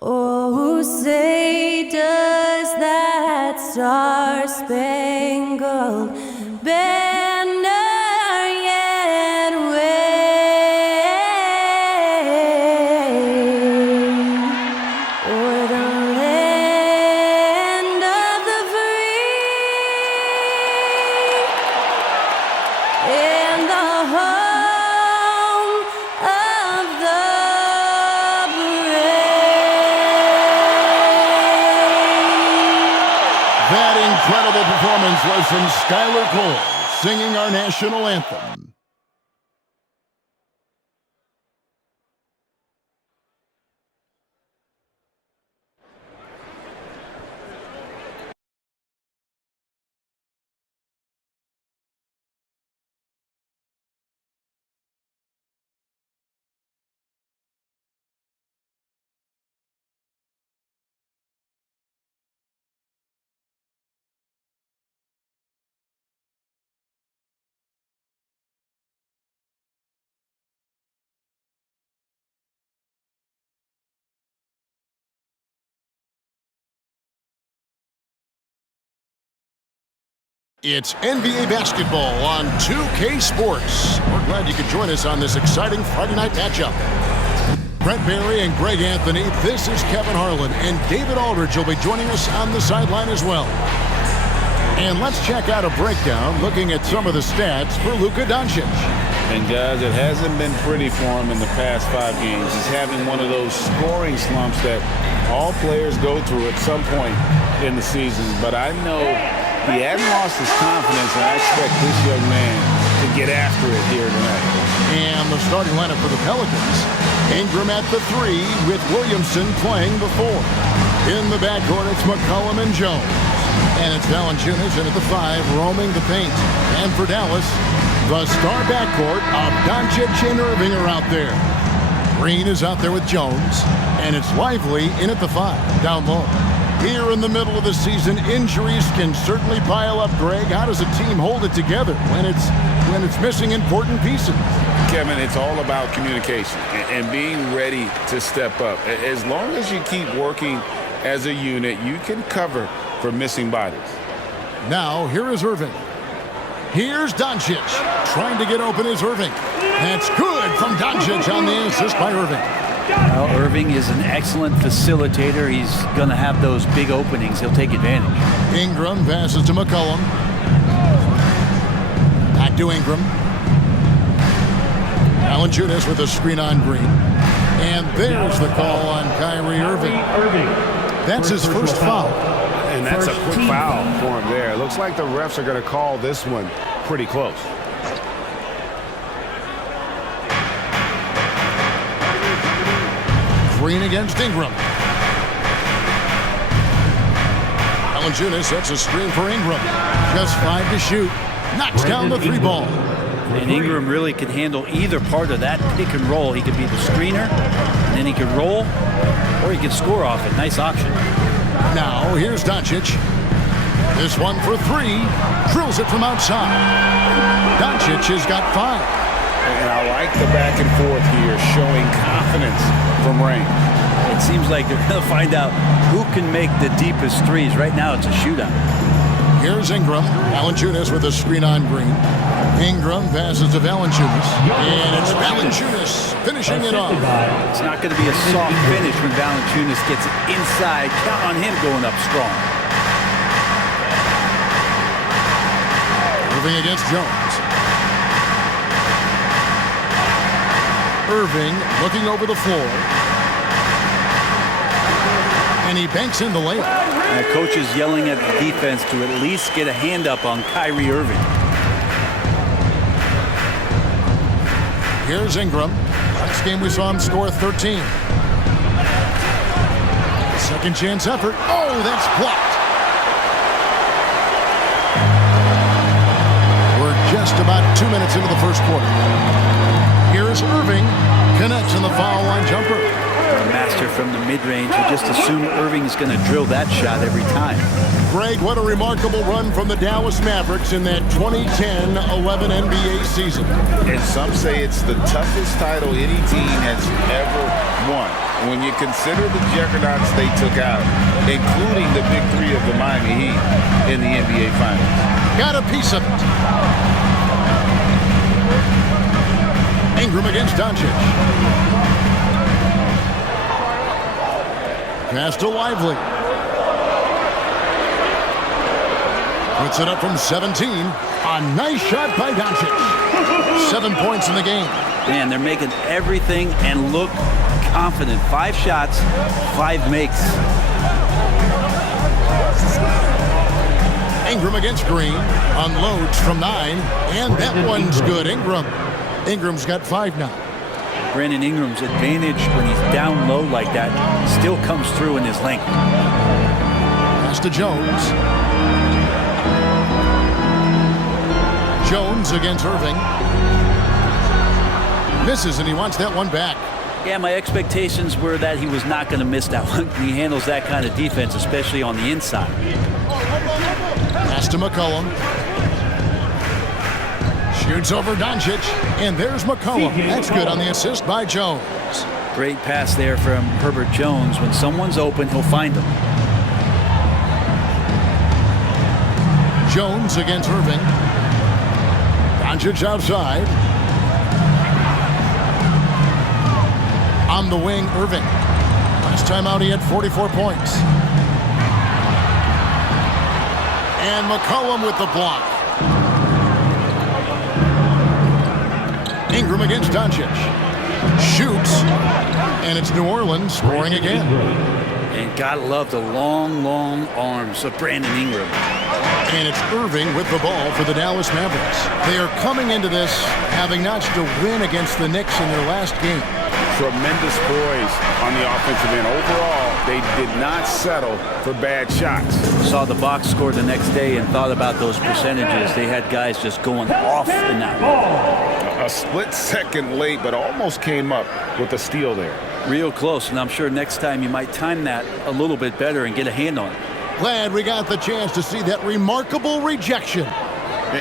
Oh, say does that star-spangled banner yet wave o'er the land of the free and the home of the That incredible performance was from Skylar Cole, singing our national anthem. It's NBA basketball on 2K Sports. We're glad you could join us on this exciting Friday night matchup. Brent Barry and Greg Anthony, this is Kevin Harlan, and David Aldridge will be joining us on the sideline as well. And let's check out a breakdown looking at some of the stats for Luka Doncic. And guys, it hasn't been pretty for him in the past 5 games. He's having one of those scoring slumps that all players go through at some point in the season. But I know he hasn't lost his confidence, and I expect this young man to get after it here tonight. And the starting lineup for the Pelicans. Ingram at the 3 with Williamson playing the 4. In the backcourt, it's McCollum and Jones. And it's Valanciunas in at the 5, roaming the paint. And for Dallas, the star backcourt of Doncic and Irving are out there. Green is out there with Jones. And it's Lively in at the 5, down low. Here in the middle of the season, injuries can certainly pile up, Greg. How does a team hold it together when it's missing important pieces? Kevin, it's all about communication and being ready to step up. As long as you keep working as a unit, you can cover for missing bodies. Now, here is Irving. Here's Doncic. Trying to get open is Irving. That's good from Doncic on the assist by Irving. Well, Irving is an excellent facilitator. He's going to have those big openings. He'll take advantage. Ingram passes to McCollum. Back to Ingram. Valanciunas with a screen on Green. And there's the call on Kyrie Irving. That's his first foul. And that's a quick foul for him there. It looks like the refs are going to call this one pretty close. Green against Ingram. Valanciunas sets a screen for Ingram. Just 5 to shoot. Knocks down the 3 ball. And Ingram really could handle either part of that pick and roll. He could be the screener, and then he could roll, or he could score off it. Nice option. Now, here's Doncic. This one for 3. Drills it from outside. Doncic has got 5. And I like the back and forth here, showing confidence from Rain. It seems like they're going to find out who can make the deepest threes. Right now, it's a shootout. Here's Ingram. Valanciunas with a screen on Green. Ingram passes to Valanciunas. And it's Valanciunas finishing it off. It's not going to be a soft finish when Valanciunas gets it inside. Count on him going up strong. Irving against Jones. Irving looking over the floor. And he banks in the layup. And the coach is yelling at the defense to at least get a hand up on Kyrie Irving. Here's Ingram. Last game we saw him score 13. Second chance effort. Oh, that's blocked. We're just about 2 minutes into the first quarter. Here's Irving. Connects in the foul line jumper. Matt faster from the mid-range. You just assume Irving is going to drill that shot every time. Greg, what a remarkable run from the Dallas Mavericks in that 2010-11 NBA season. And some say it's the toughest title any team has ever won. When you consider the juggernauts they took out, including the big three of the Miami Heat in the NBA Finals. Got a piece of it. Ingram against Doncic. Pass to Lively. Puts it up from 17. A nice shot by Doncic. 7 points in the game. Man, they're making everything and look confident. 5 shots, 5 makes. Ingram against Green. Unloads from 9. And that one's good. Ingram's got 5 now. Brandon Ingram's advantage when he's down low like that still comes through in his length. Pass to Jones. Jones against Irving. Misses, and he wants that one back. Yeah, my expectations were that he was not going to miss that one. He handles that kind of defense, especially on the inside. Pass to McCollum. Shoots over Doncic, and there's McCollum. That's good on the assist by Jones. Great pass there from Herbert Jones. When someone's open, he'll find them. Jones against Irving. Doncic outside. On the wing, Irving. Last time out, he had 44 points. And McCollum with the block. Ingram against Doncic. Shoots. And it's New Orleans scoring again. And gotta love the long, long arms of Brandon Ingram. And it's Irving with the ball for the Dallas Mavericks. They are coming into this having notched a win against the Knicks in their last game. Tremendous poise on the offensive end. Overall, they did not settle for bad shots. Saw the box score the next day and thought about those percentages. They had guys just going off in that one. A split second late, but almost came up with a steal there. Real close, and I'm sure next time you might time that a little bit better and get a hand on it. Glad we got the chance to see that remarkable rejection.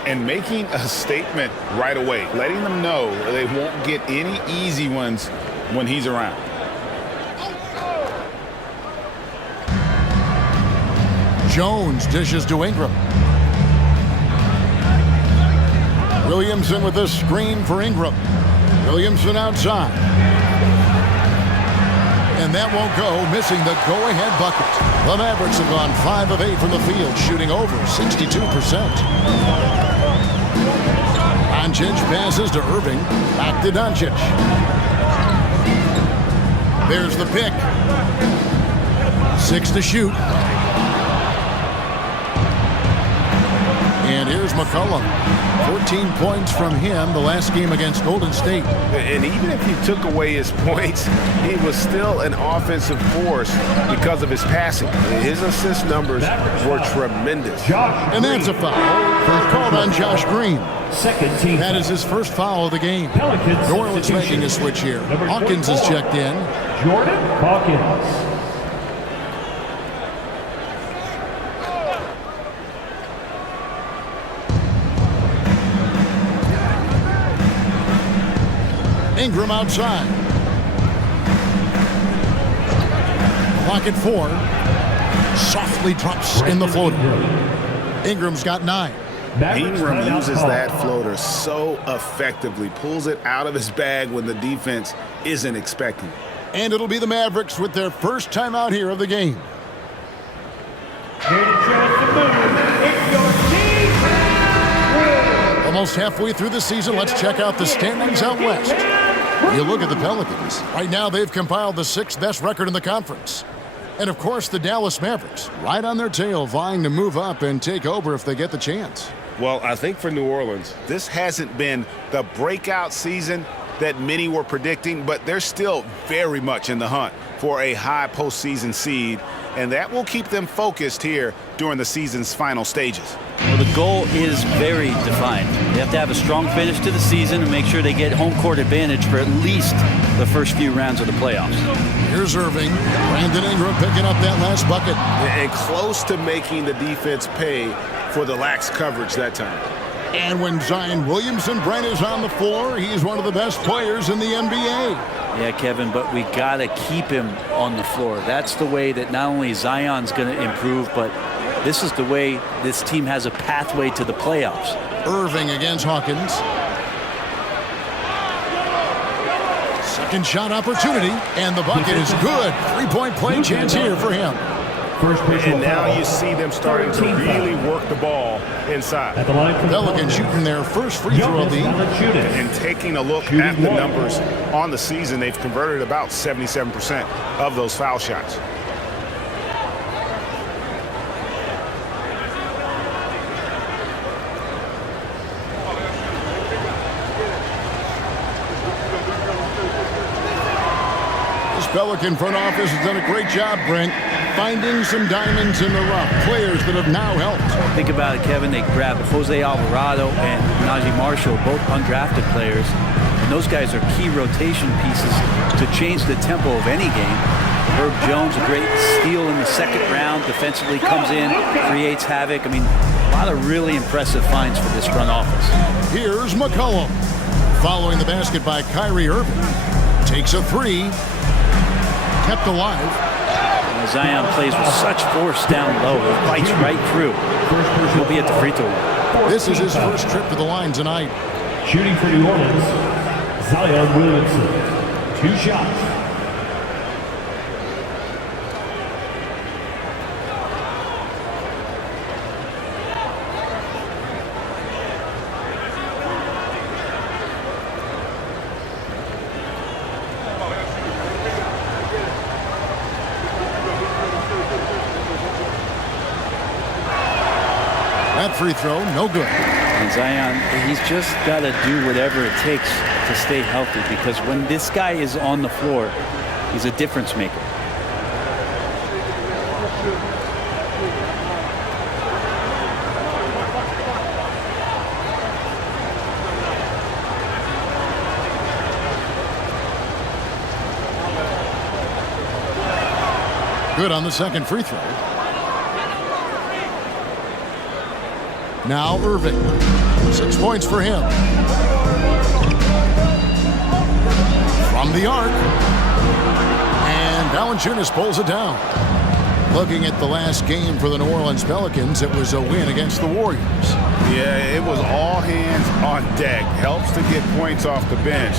And making a statement right away, letting them know they won't get any easy ones when he's around. Jones dishes to Ingram. Williamson with the screen for Ingram. Williamson outside. And that won't go, missing the go-ahead bucket. The Mavericks have gone 5 of 8 from the field, shooting over 62%. Doncic passes to Irving. Back to Doncic. There's the pick. 6 to shoot. And here's McCollum. 14 points from him the last game against Golden State. And even if you took away his points, he was still an offensive force because of his passing. His assist numbers were tremendous. And that's a foul. First called on Josh Green. Second team. That is his first foul of the game. Pelicans New Orleans substitution. making a switch here. Number Hawkins is 24. checked in. Jordan Hawkins. Ingram outside. Clock at 4. Softly drops in the floater. Ingram's got 9. Ingram uses that floater so effectively, pulls it out of his bag when the defense isn't expecting. And it'll be the Mavericks with their first timeout here of the game. Almost halfway through the season, let's check out the standings out west. You look at the Pelicans. Right now, they've compiled the 6th best record in the conference. And, of course, the Dallas Mavericks, right on their tail, vying to move up and take over if they get the chance. Well, I think for New Orleans, this hasn't been the breakout season that many were predicting, but they're still very much in the hunt for a high postseason seed, and that will keep them focused here during the season's final stages. Well, the goal is very defined. They have to have a strong finish to the season and make sure they get home court advantage for at least the first few rounds of the playoffs. Here's Irving. Brandon Ingram picking up that last bucket. And close to making the defense pay for the lax coverage that time. And when Zion Williamson, Brent, is on the floor, he's one of the best players in the NBA. Yeah, Kevin, but we got to keep him on the floor. That's the way that not only Zion's going to improve, but this is the way this team has a pathway to the playoffs. Irving against Hawkins. Second shot opportunity, and the bucket is good. Three-point play chance here for him. First personal And now foul. you see them starting to 13 really foul. work the ball inside. At the line for the Pelicans Pelicans. shooting their first free throw Jonas lead. Valanciunas. And taking a look Shooting at the one. numbers on the season, they've converted about 77% of those foul shots. This Pelican front office has done a great job, Brent, finding some diamonds in the rough. Players that have now helped. Think about it, Kevin. They grabbed Jose Alvarado and Najee Marshall, both undrafted players. And those guys are key rotation pieces to change the tempo of any game. Herb Jones, a great steal in the second round, defensively comes in, creates havoc. I mean, a lot of really impressive finds for this front office. Here's McCollum. Following the basket by Kyrie Irving. Takes a three. Kept alive. And Zion plays with such force down low. He fights right through. He'll be at the free throw line. This is his first trip to the line tonight. Shooting for New Orleans, Zion Williamson. 2 shots. That free throw, no good. And Zion, he's just got to do whatever it takes to stay healthy, because when this guy is on the floor, he's a difference maker. Good on the second free throw. Now Irving. 6 points for him. From the arc. And Valanciunas pulls it down. Looking at the last game for the New Orleans Pelicans, it was a win against the Warriors. Yeah, it was all hands on deck. Helps to get points off the bench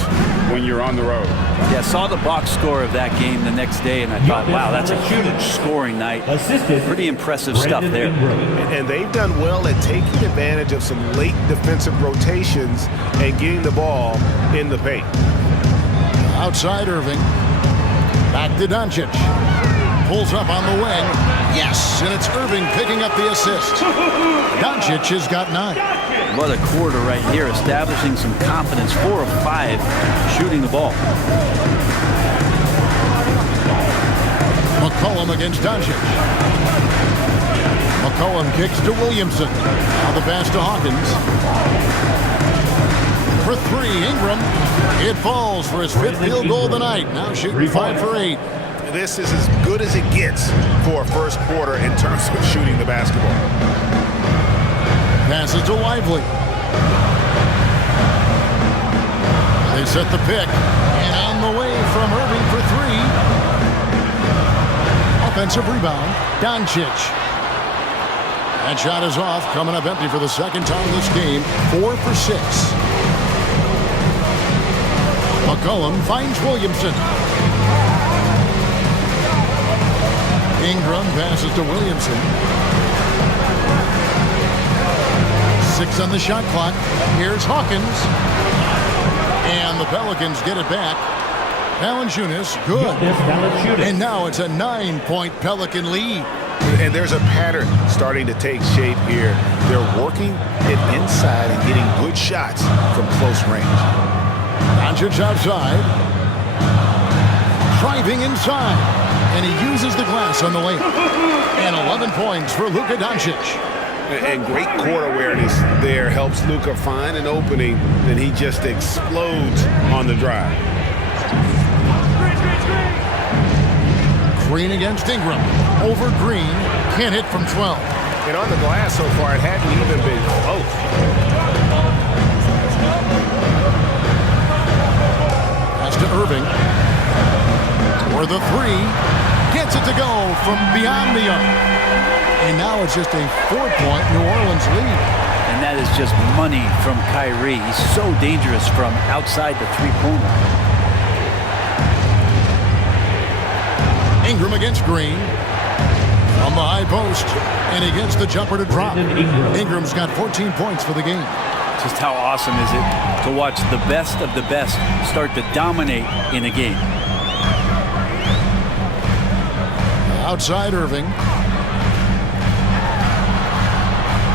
when you're on the road. Yeah, saw the box score of that game the next day, and I thought, wow, that's a huge scoring night. Assisted. Pretty impressive stuff Brandon there. Ingram. And they've done well at taking advantage of some late defensive rotations and getting the ball in the paint. Outside Irving. Back to Doncic. Pulls up on the wing. Yes, and it's Irving picking up the assist. Doncic has got 9. What a quarter right here, establishing some confidence. 4 of 5 shooting the ball. McCollum against Doncic. McCollum kicks to Williamson. Now the pass to Hawkins. For 3, Ingram. It falls for his 5th field goal of the night. Now shooting 5 for 8. This is as good as it gets for a first quarter in terms of shooting the basketball. Passes to Lively. They set the pick. And on the way from Irving for 3. Offensive rebound. Doncic. That shot is off. Coming up empty for the second time this game. 4 for 6. McCollum finds Williamson. Ingram passes to Williamson. 6 on the shot clock. Here's Hawkins. And the Pelicans get it back. Valanciunas, good. Jonas Valanciunas. And now it's a 9-point Pelican lead. And there's a pattern starting to take shape here. They're working it inside and getting good shots from close range. Doncic outside. Driving inside. And he uses the glass on the layup. And 11 points for Luka Doncic. And great court awareness there helps Luka find an opening, and he just explodes on the drive. Green against Ingram. Over Green. Can't hit from 12. And on the glass so far, it hadn't even been close. Pass to Irving. For the three. Gets it to go from beyond the arc. And now it's just a 4-point New Orleans lead. And that is just money from Kyrie. He's so dangerous from outside the three-pointer. Ingram against Green. From the high post. And he gets the jumper to drop. Ingram's got 14 points for the game. Just how awesome is it to watch the best of the best start to dominate in a game. Outside Irving.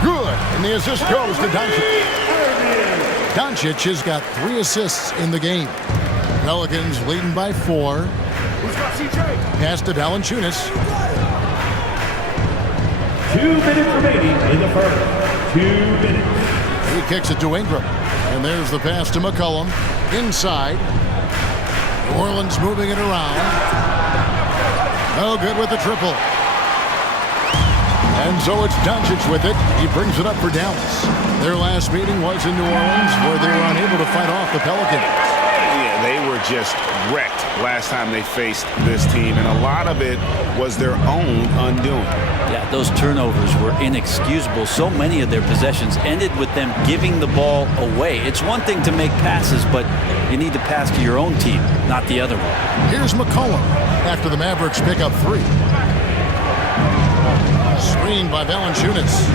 Good. And the assist goes to Doncic. Doncic has got 3 assists in the game. Pelicans leading by 4. Pass to Valanciunas. 2 minutes remaining in the first. 2 minutes. He kicks it to Ingram. And there's the pass to McCollum. Inside. New Orleans moving it around. No good with the triple. And so it's Doncic with it. He brings it up for Dallas. Their last meeting was in New Orleans, where they were unable to fight off the Pelicans. Yeah, they were just wrecked last time they faced this team, and a lot of it was their own undoing. Yeah, those turnovers were inexcusable. So many of their possessions ended with them giving the ball away. It's one thing to make passes, but you need to pass to your own team, not the other one. Here's McCollum after the Mavericks pick up 3. Screened by Valanciunas.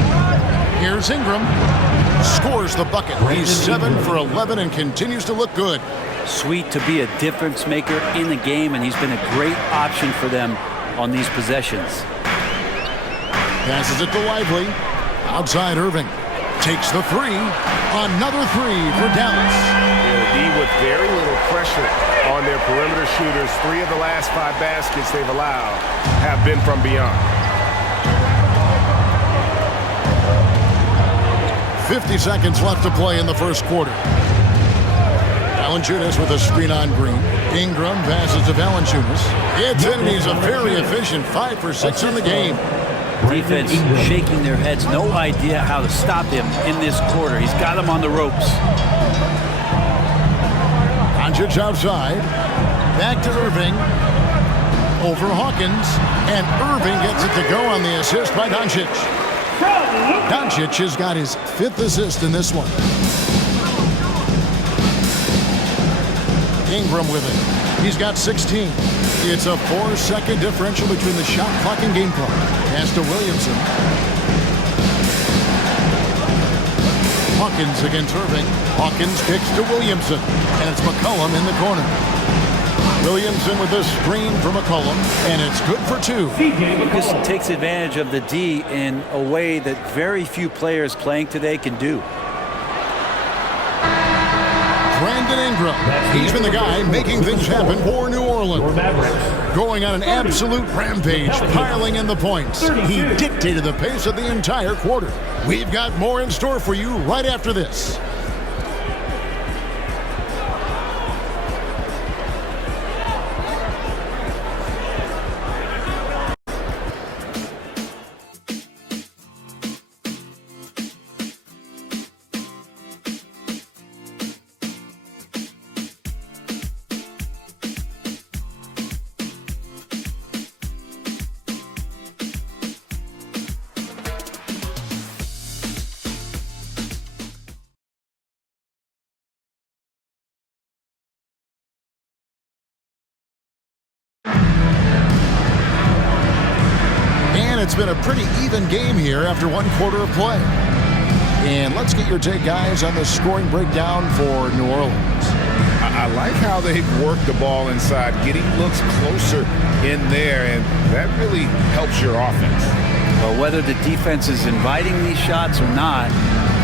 Here's Ingram. Scores the bucket. He's 7 for 11 and continues to look good. Sweet to be a difference maker in the game, and he's been a great option for them on these possessions. Passes it to Lively. Outside Irving. Takes the 3. Another 3 for Dallas. D with very little pressure on their perimeter shooters. 3 of the last 5 baskets they've allowed have been from beyond. 50 seconds left to play in the first quarter. Valanciunas with a screen on Green. Ingram passes to Valanciunas. It's in, and he's a very efficient 5 for 6 in the game. Defense shaking their heads. No idea how to stop him in this quarter. He's got him on the ropes. Doncic outside. Back to Irving. Over Hawkins. And Irving gets it to go on the assist by Doncic. Doncic has got his 5th assist in this one. Ingram with it. He's got 16. It's a 4-second differential between the shot clock and game clock. Pass to Williamson. Hawkins against Irving. Hawkins kicks to Williamson. And it's McCollum in the corner. Williamson with a screen for McCollum. And it's good for 2. Lucas takes advantage of the D in a way that very few players playing today can do. Brandon Ingram. He's been the guy making things happen for New Orleans. Going on an absolute rampage, piling in the points. He dictated the pace of the entire quarter. We've got more in store for you right after this. It's been a pretty even game here after 1 quarter of play. And let's get your take, guys, on the scoring breakdown for New Orleans. I like how they've worked the ball inside, getting looks closer in there, and that really helps your offense. Well, whether the defense is inviting these shots or not,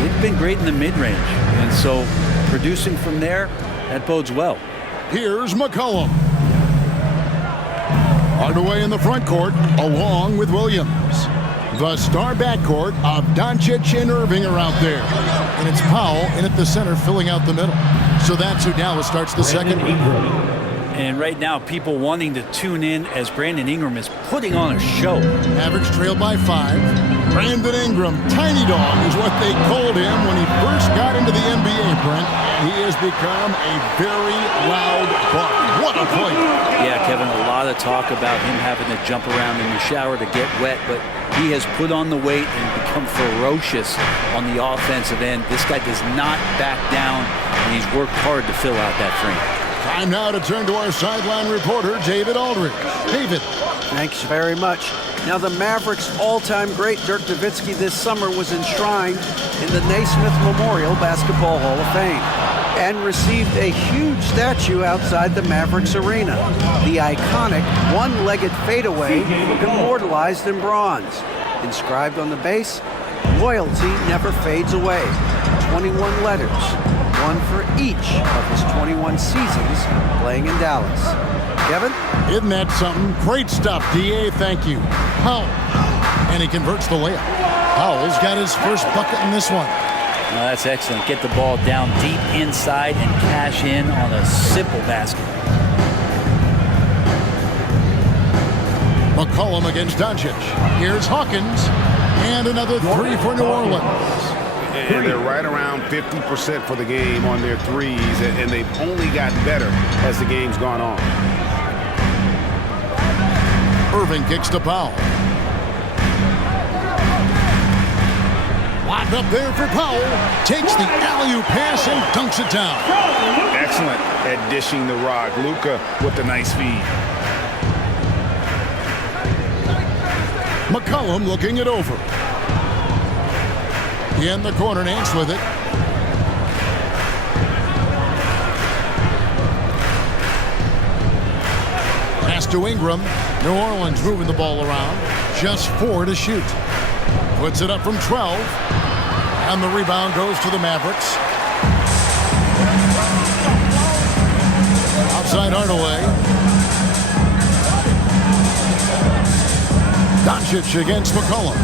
they've been great in the mid-range. And so producing from there, that bodes well. Here's McCollum. Hardaway in the front court, along with Williams. The star backcourt of Doncic and Irving are out there. And it's Powell in at the center, filling out the middle. So that's who Dallas starts the second. And right now, people wanting to tune in as Brandon Ingram is putting on a show. Mavericks trailed by 5. Brandon Ingram, Tiny Dog is what they called him when he first got into the NBA, Brent. He has become a very loud buck. What a player. Yeah, Kevin, a lot of talk about him having to jump around in the shower to get wet, but he has put on the weight and become ferocious on the offensive end. This guy does not back down, and he's worked hard to fill out that frame. Time now to turn to our sideline reporter, David Aldridge. David. Thanks very much. Now, the Mavericks' all-time great Dirk Nowitzki this summer was enshrined in the Naismith Memorial Basketball Hall of Fame and received a huge statue outside the Mavericks arena. The iconic one-legged fadeaway immortalized in bronze. Inscribed on the base, loyalty never fades away. 21 letters, one for each of his 21 seasons playing in Dallas. Kevin? Isn't that something? Great stuff, D.A. Thank you. Powell. And he converts the layup. Powell's got his first bucket in this one. Well, that's excellent. Get the ball down deep inside and cash in on a simple basket. McCollum against Doncic. Here's Hawkins. And another three for New Orleans. And they're right around 50% for the game on their threes, and they've only gotten better as the game's gone on. Irving kicks to Powell. Locked up there for Powell. Takes the alley-oop pass and dunks it down. Excellent at dishing the rock. Luka with the nice feed. McCollum looking it over. In the corner, Nance with it. Pass to Ingram. New Orleans moving the ball around. Just 4 to shoot. Puts it up from 12. And the rebound goes to the Mavericks. Outside Hardaway. Doncic against McCollum.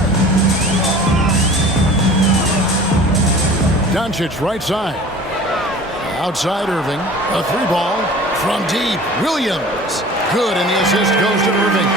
Doncic right side. Outside Irving. A 3-ball from deep. Williams. Good, and the assist goes to Irving.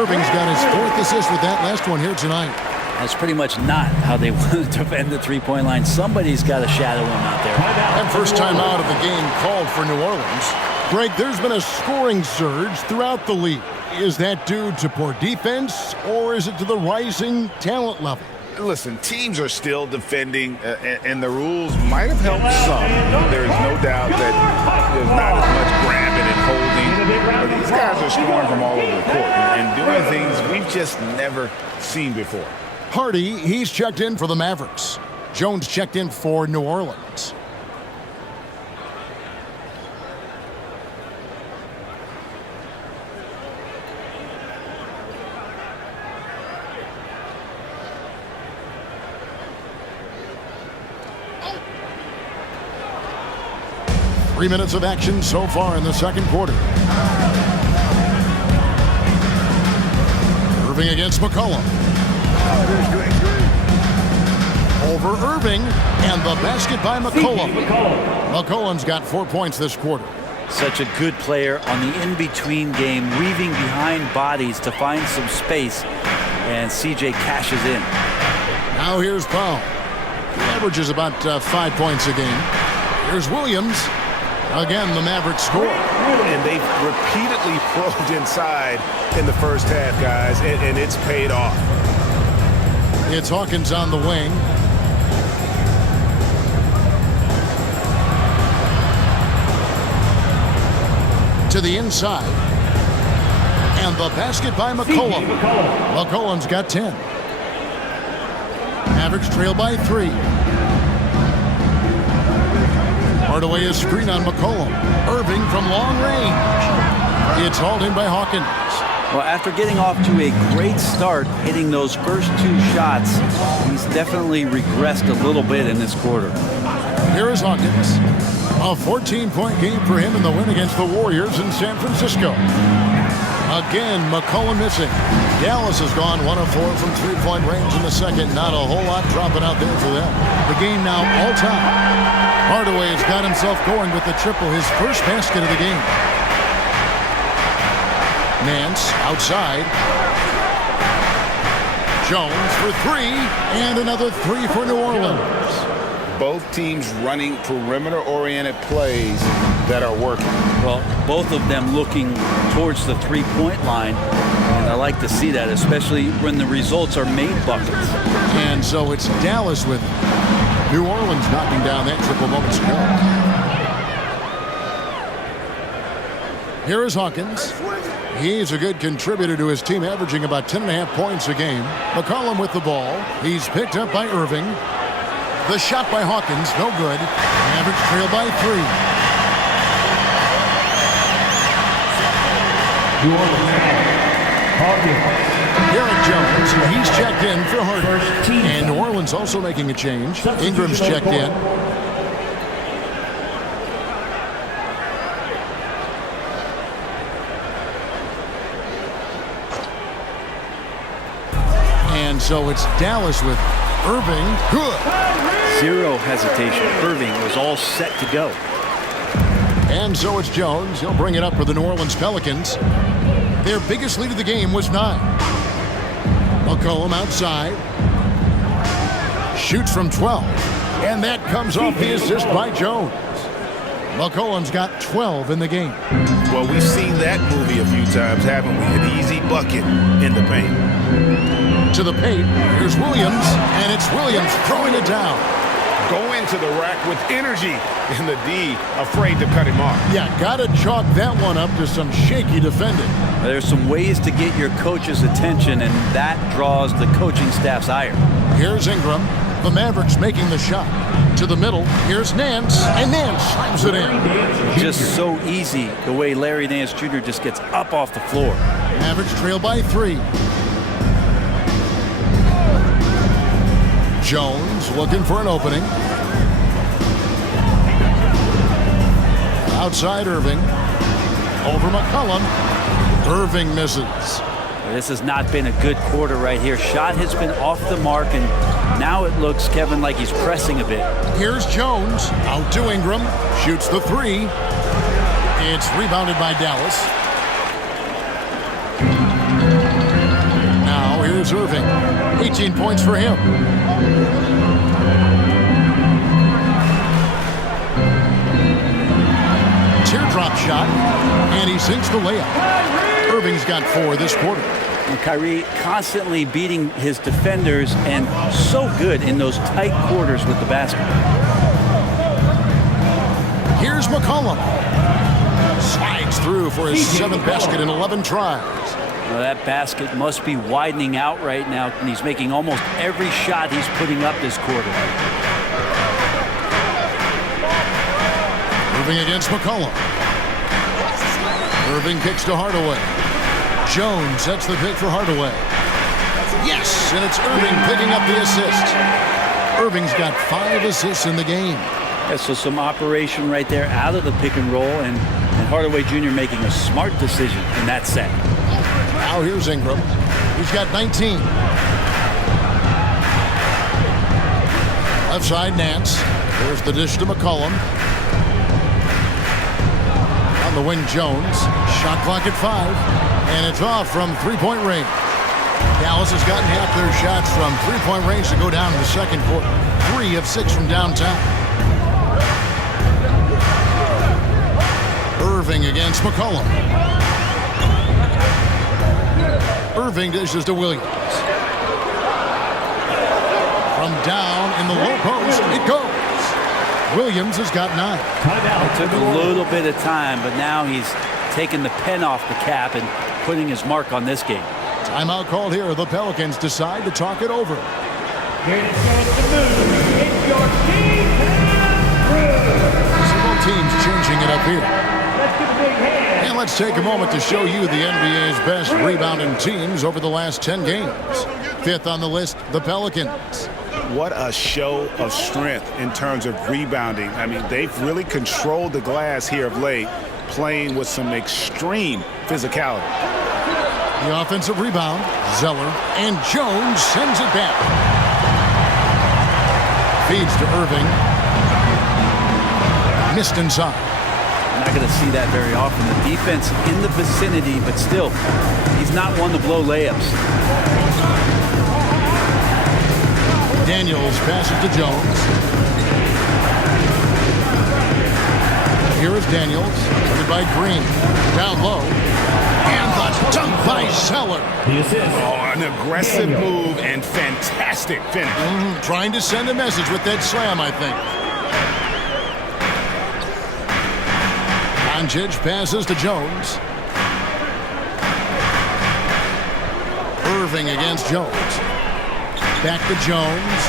Irving's got his 4th assist with that last one here tonight. That's pretty much not how they want to defend the three-point line. Somebody's got to shadow him out there. And first time out of the game called for New Orleans. Greg, there's been a scoring surge throughout the league. Is that due to poor defense, or is it to the rising talent level? Listen, teams are still defending, and the rules might have helped some. There's no doubt that there's not as much grabbing and holding. But these guys are scoring from all over the court and doing things we've just never seen before. Hardy, he's checked in for the Mavericks. Jones checked in for New Orleans. Three minutes of action so far in the second quarter. Irving against McCollum. Over Irving, and the basket by McCollum. McCollum's got 4 points this quarter. Such a good player on the in-between game, weaving behind bodies to find some space, and CJ cashes in. Now here's Powell. He averages about 5 points a game. Here's Williams. Again, the Mavericks score. And they've repeatedly probed inside in the first half, guys, and it's paid off. It's Hawkins on the wing. To the inside. And the basket by McCollum. McCollum's got 10. Mavericks trail by 3. Hardaway is screen on McCollum. Irving from long range. It's hauled in by Hawkins. Well, after getting off to a great start, hitting those first 2 shots, he's definitely regressed a little bit in this quarter. Here is Hawkins. A 14-point game for him in the win against the Warriors in San Francisco. Again, McCollum missing. Dallas has gone 1 of 4 from 3-point range in the second. Not a whole lot dropping out there for them. The game now all-time. Hardaway has got himself going with the triple, his first basket of the game. Nance outside. Jones for three, and another three for New Orleans. Both teams running perimeter-oriented plays that are working. Well, both of them looking towards the three-point line, and I like to see that, especially when the results are made buckets. And so it's Dallas with New Orleans knocking down that triple moments ago. Here is Hawkins. He's a good contributor to his team, averaging about 10.5 points a game. McCollum with the ball. He's picked up by Irving. The shot by Hawkins, no good. Mavericks trail by three. New Orleans. Garrett Jones, he's checked in for Harden. First team And New foul. Orleans also making a change. Ingram's checked in. And so it's Dallas with Irving. Good. Zero hesitation. Irving was all set to go. And so it's Jones. He'll bring it up for the New Orleans Pelicans. Their biggest lead of the game was 9. McCollum outside. Shoots from 12. And that comes off the assist by Jones. McCollum's got 12 in the game. Well, we've seen that movie a few times, haven't we? An easy bucket in the paint. To the paint, here's Williams, and it's Williams throwing it down. Go into the rack with energy, and the D afraid to cut him off. Yeah, gotta chalk that one up to some shaky defending. There's some ways to get your coach's attention, and that draws the coaching staff's ire. Here's Ingram. The Mavericks making the shot. To the middle, here's Nance, and Nance slams it in. Just so easy the way Larry Nance Jr. just gets up off the floor. Mavericks trail by 3. Jones looking for an opening. Outside Irving. Over McCollum. Irving misses. This has not been a good quarter right here. Shot has been off the mark, and now it looks, Kevin, like he's pressing a bit. Here's Jones. Out to Ingram. Shoots the 3. It's rebounded by Dallas. Now here's Irving. 18 points for him. Teardrop shot, and he sinks the layup. Irving's got 4 this quarter. And Kyrie constantly beating his defenders and so good in those tight quarters with the basket. Here's McCollum. Slides through for his 7th basket in 11 tries. Well, that basket must be widening out right now, and he's making almost every shot he's putting up this quarter. Irving against McCollum. Irving kicks to Hardaway. Jones sets the pick for Hardaway. Yes, and it's Irving picking up the assist. Irving's got 5 assists in the game. Yeah, so some operation right there out of the pick and roll, and Hardaway Jr. making a smart decision in that set. Now here's Ingram. He's got 19. Left side, Nance. There's the dish to McCollum. On the wing, Jones. Shot clock at 5. And it's off from three-point range. Dallas has gotten half their shots from three-point range to go down in the second quarter. 3 of 6 from downtown. Irving against McCollum. Irving dishes to Williams. From down in the low post, it goes. Williams has got 9. It took a little bit of time, but now he's taking the pen off the cap and putting his mark on this game. Timeout called here. The Pelicans decide to talk it over. Several teams changing it up here. And let's take a moment to show you the NBA's best rebounding teams over the last 10 games. 5th on the list, the Pelicans. What a show of strength in terms of rebounding. I mean, they've really controlled the glass here of late, playing with some extreme physicality. The offensive rebound, Zeller, and Jones sends it back. Feeds to Irving. Missed inside. Not going to see that very often. The defense in the vicinity, but still, he's not one to blow layups. Daniels passes to Jones. Here is Daniels, covered by Green. Down low. And the dunk by Zeller. The assist. Oh, an aggressive move and fantastic finish. Trying to send a message with that slam, I think. Doncic passes to Jones. Irving against Jones. Back to Jones.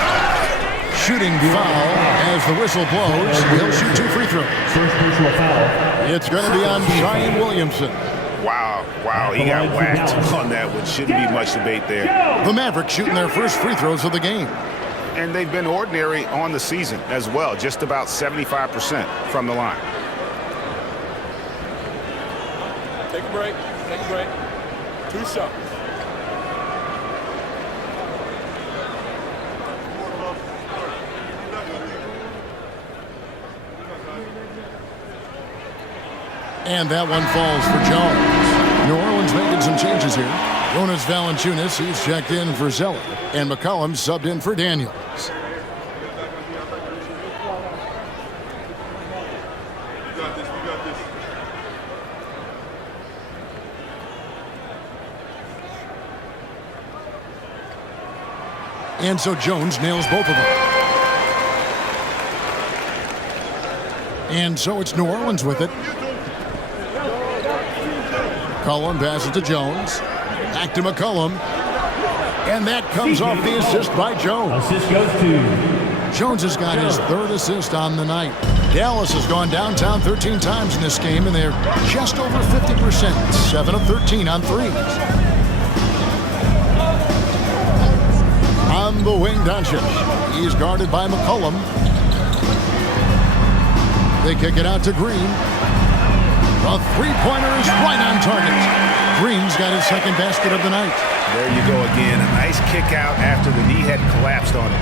Shooting foul as the whistle blows. He'll shoot 2 free throws. First personal foul. It's going to be on Zion Williamson. Wow, he got whacked on that one. Shouldn't be much debate there. The Mavericks shooting their first free throws of the game. And they've been ordinary on the season as well, just about 75% from the line. Take a break. 2 shots. And that one falls for Jones. New Orleans making some changes here. Jonas Valanciunas, he's checked in for Zeller. And McCollum subbed in for Daniels. And so Jones nails both of them. And so it's New Orleans with it. McCollum passes to Jones. Back to McCollum. And that comes off the assist by Jones. Assist goes to Jones has got his 3rd assist on the night. Dallas has gone downtown 13 times in this game, and they're just over 50%. 7 of 13 on threes. On the wing, Doncic. He's guarded by McCollum. They kick it out to Green. The three-pointer is right on target. Green's got his 2nd basket of the night. There you go again. A nice kick out after the knee had collapsed on it.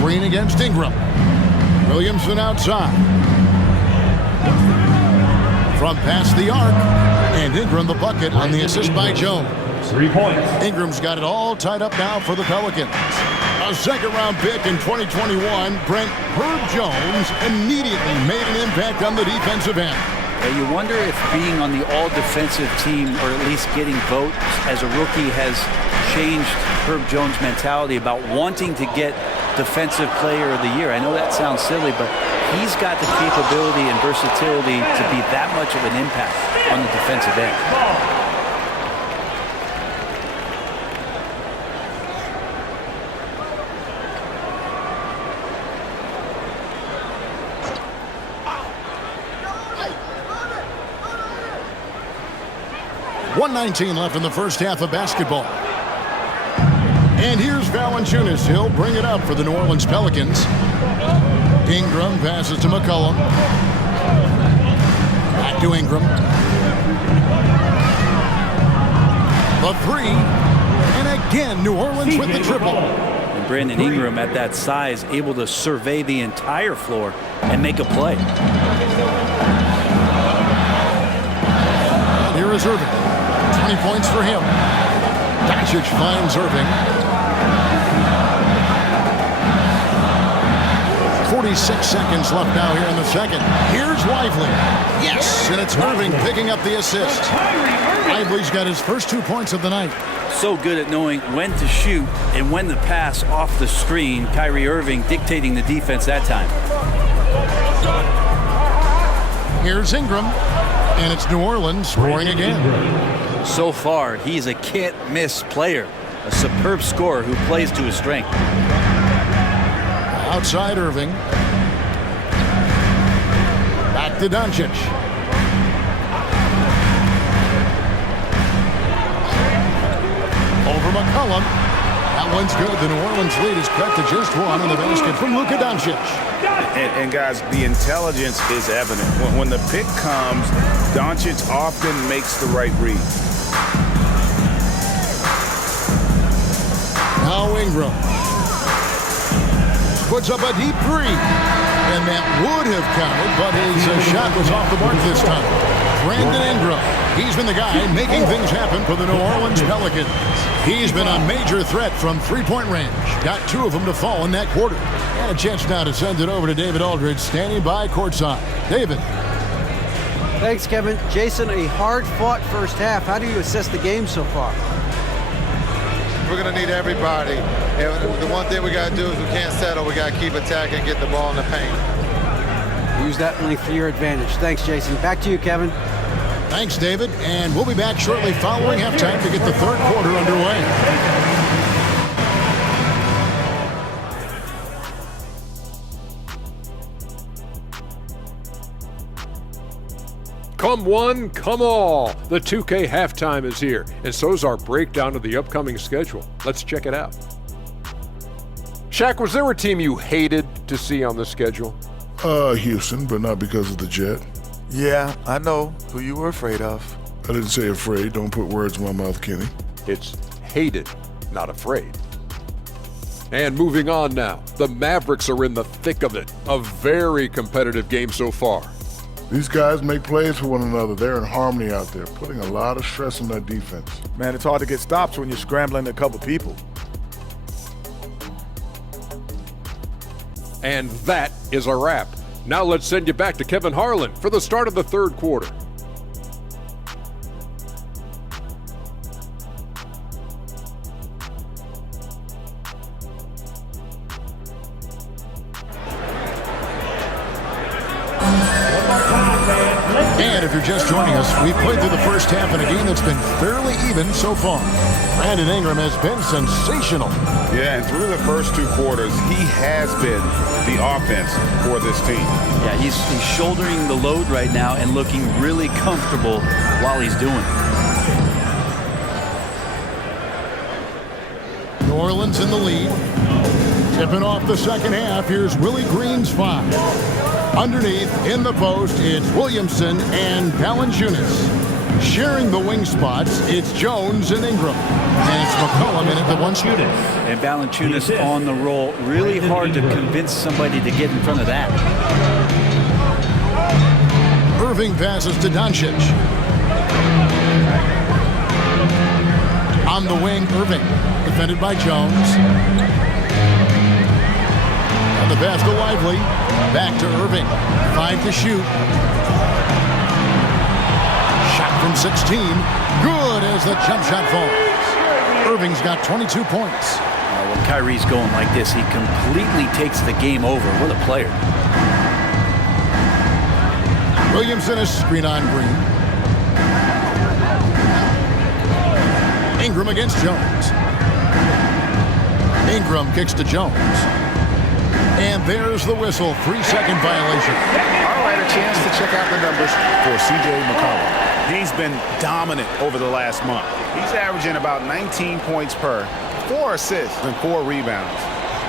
Green against Ingram. Williamson outside. From past the arc. And Ingram the bucket on the assist by Jones. 3 points. Ingram's got it all tied up now for the Pelicans. A 2nd-round pick in 2021, Brent Herb Jones immediately made an impact on the defensive end. You wonder if being on the all-defensive team, or at least getting votes as a rookie, has changed Herb Jones' mentality about wanting to get Defensive Player of the Year. I know that sounds silly, but he's got the capability and versatility to be that much of an impact on the defensive end. .119 left in the first half of basketball. And here's Valanciunas. He'll bring it up for the New Orleans Pelicans. Ingram passes to McCollum. Back to Ingram. The 3. And again, New Orleans with the triple. And Brandon Ingram at that size, able to survey the entire floor and make a play. Here is Irving. 20 points for him. Doncic finds Irving. 46 seconds left now here in the second. Here's Lively. Yes, and it's Irving picking up the assist. Lively's got his first 2 points of the night. So good at knowing when to shoot and when to pass off the screen. Kyrie Irving dictating the defense that time. Here's Ingram, and it's New Orleans scoring again. So far, he's a can't-miss player, a superb scorer who plays to his strength. Outside Irving. Back to Doncic. Over McCollum. That one's good. The New Orleans lead is cut to just 1 on the basket from Luka Doncic. And guys, the intelligence is evident. When the pick comes, Doncic often makes the right read. Now Ingram puts up a deep 3. And that would have counted, but his shot was off the mark this time. Brandon Ingram, he's been the guy making things happen for the New Orleans Pelicans. He's been a major threat from three-point range. Got 2 of them to fall in that quarter. And a chance now to send it over to David Aldridge, standing by courtside. David. Thanks, Kevin. Jason, a hard-fought first half. How do you assess the game so far? We're going to need everybody. And the one thing we got to do is we can't settle. We got to keep attacking and get the ball in the paint. Use that length to your advantage. Thanks, Jason. Back to you, Kevin. Thanks, David. And we'll be back shortly following halftime to get the third quarter underway. Come one, come all. The 2K halftime is here, and so is our breakdown of the upcoming schedule. Let's check it out. Shaq, was there a team you hated to see on the schedule? Houston, but not because of the Jet. Yeah, I know who you were afraid of. I didn't say afraid. Don't put words in my mouth, Kenny. It's hated, not afraid. And moving on now, the Mavericks are in the thick of it. A very competitive game so far. These guys make plays for one another. They're in harmony out there, putting a lot of stress on that defense. Man, it's hard to get stops when you're scrambling a couple people. And that is a wrap. Now let's send you back to Kevin Harlan for the start of the third quarter. And if you're just joining us, we've played through the first half in a game that's been fairly even so far. Brandon Ingram has been sensational. Yeah, and through the first 2 quarters, he has been the offense for this team. Yeah, he's shouldering the load right now and looking really comfortable while he's doing it. New Orleans in the lead. Tipping off the second half, here's Willie Green's 5. Underneath, in the post, it's Williamson and Valanciunas. Sharing the wing spots, it's Jones and Ingram. And it's McCollum in at the one shoot. And Valanciunas on the roll. Really hard to convince somebody to get in front of that. Irving passes to Doncic. On the wing, Irving. Defended by Jones. And the pass to Lively. Back to Irving. 5 to shoot. Shot from 16. Good as the jump shot falls. Irving's got 22 points. When Kyrie's going like this, he completely takes the game over. What a player. Williamson is screen on Green. Ingram against Jones. Ingram kicks to Jones. And there's the whistle. 3-second violation. All right, a chance to check out the numbers for C.J. McCollum. He's been dominant over the last month. He's averaging about 19 points per, 4 assists and 4 rebounds.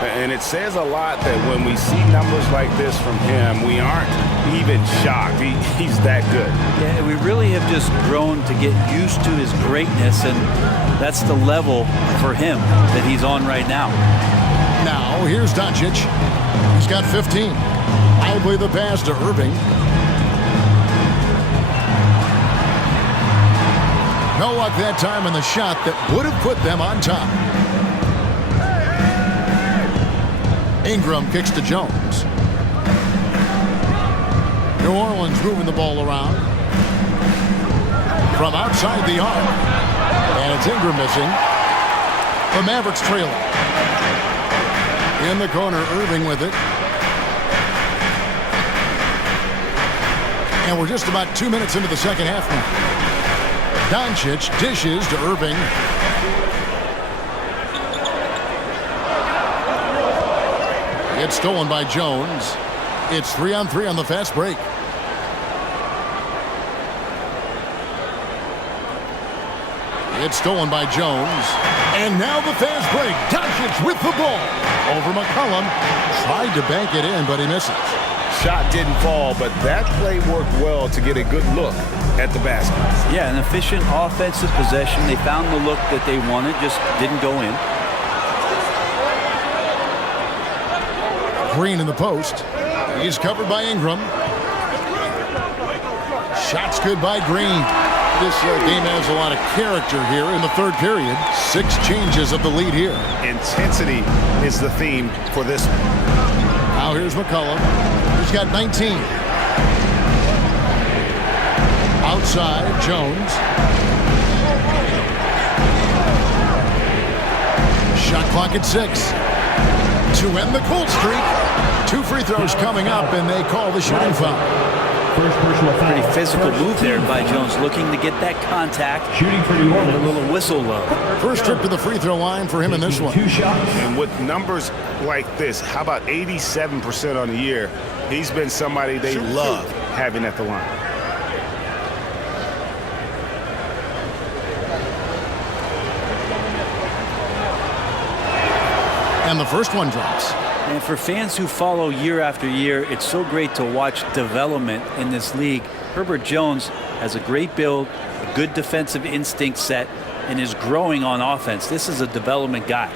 And it says a lot that when we see numbers like this from him, we aren't even shocked. He's that good. Yeah, we really have just grown to get used to his greatness, and that's the level for him that he's on right now. Now, here's Doncic. He's got 15. Lively the pass to Irving. No luck that time in the shot that would have put them on top. Ingram kicks to Jones. New Orleans moving the ball around. From outside the arc. And it's Ingram missing. The Mavericks trailing. In the corner, Irving with it. And we're just about 2 minutes into the second half now. Doncic dishes to Irving. It's stolen by Jones. It's 3-on-3 on the fast break. It's stolen by Jones. And now the fast break. Doncic with the ball. Over McCollum. Tried to bank it in, but he misses. Shot didn't fall, but that play worked well to get a good look at the basket. Yeah, an efficient offensive possession. They found the look that they wanted, just didn't go in. Green in the post. He's covered by Ingram. Shots good by Green. This game has a lot of character here in the third period. 6 changes of the lead here. Intensity is the theme for this one. Now here's McCollum. He's got 19. Outside, Jones. Shot clock at 6. To end the cold streak. 2 free throws coming up, and they call the shooting foul. First personal foul. Pretty physical move there by Jones, looking to get that contact. Shooting for New Orleans. A little whistle low. First trip to the free throw line for him in this one. 2 shots. And with numbers like this, how about 87% on the year? He's been somebody they love having at the line. And the first one drops. And for fans who follow year after year, it's so great to watch development in this league. Herbert Jones has a great build, a good defensive instinct set, and is growing on offense. This is a development guy.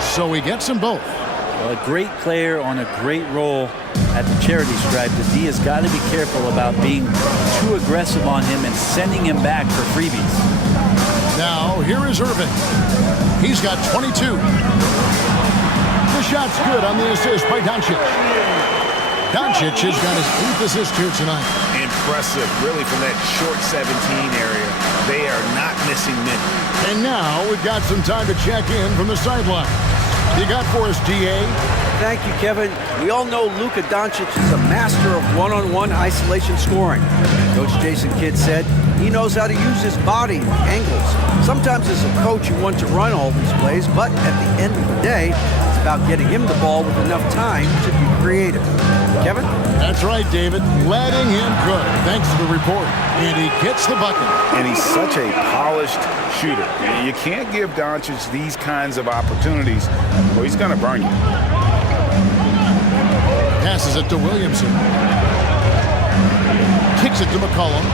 So he gets them both. Well, a great player on a great role at the charity stripe. The D has got to be careful about being too aggressive on him and sending him back for freebies. Now, here is Irving. He's got 22. The shot's good on the assist by Doncic. Doncic has got his 8th assist here tonight. Impressive, really, from that short 17 area. They are not missing many. And now we've got some time to check in from the sideline. You got for us, DA? Thank you, Kevin. We all know Luka Doncic is a master of one-on-one isolation scoring. Coach Jason Kidd said he knows how to use his body and angles. Sometimes as a coach you want to run all these plays, but at the end of the day, it's about getting him the ball with enough time to be creative. Kevin? That's right, David. Letting him cook, thanks to the report. And he gets the bucket. And he's such a polished shooter. You can't give Doncic these kinds of opportunities, or he's going to burn you. Passes it to Williamson. Kicks it to McCollum.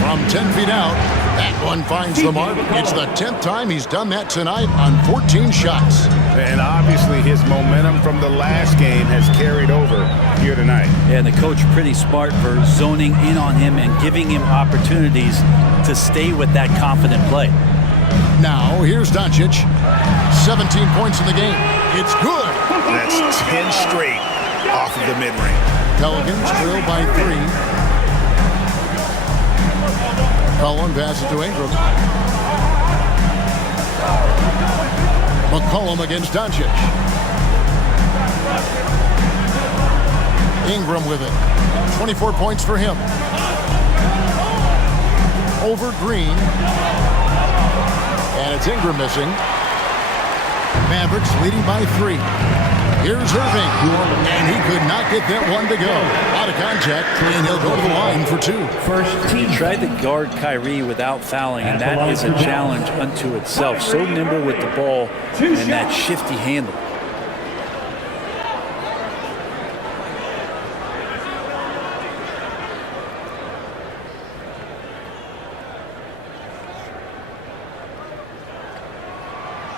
From 10 feet out, that one finds the mark. It's the 10th time he's done that tonight on 14 shots. And obviously his momentum from the last game has carried over here tonight. And the coach pretty smart for zoning in on him and giving him opportunities to stay with that confident play. Now, here's Doncic. 17 points in the game. It's good. That's 10 straight off of the mid-range. Pelicans trail by 3. McCollum passes to Ingram. McCollum against Doncic. Ingram with it. 24 points for him. Over Green. And it's Ingram missing. Mavericks leading by 3. Here's Irving, and he could not get that one to go. Out of contact, and he'll go to the line for 2. First team. He tried to guard Kyrie without fouling, and that is a challenge unto itself. So nimble with the ball and that shifty handle.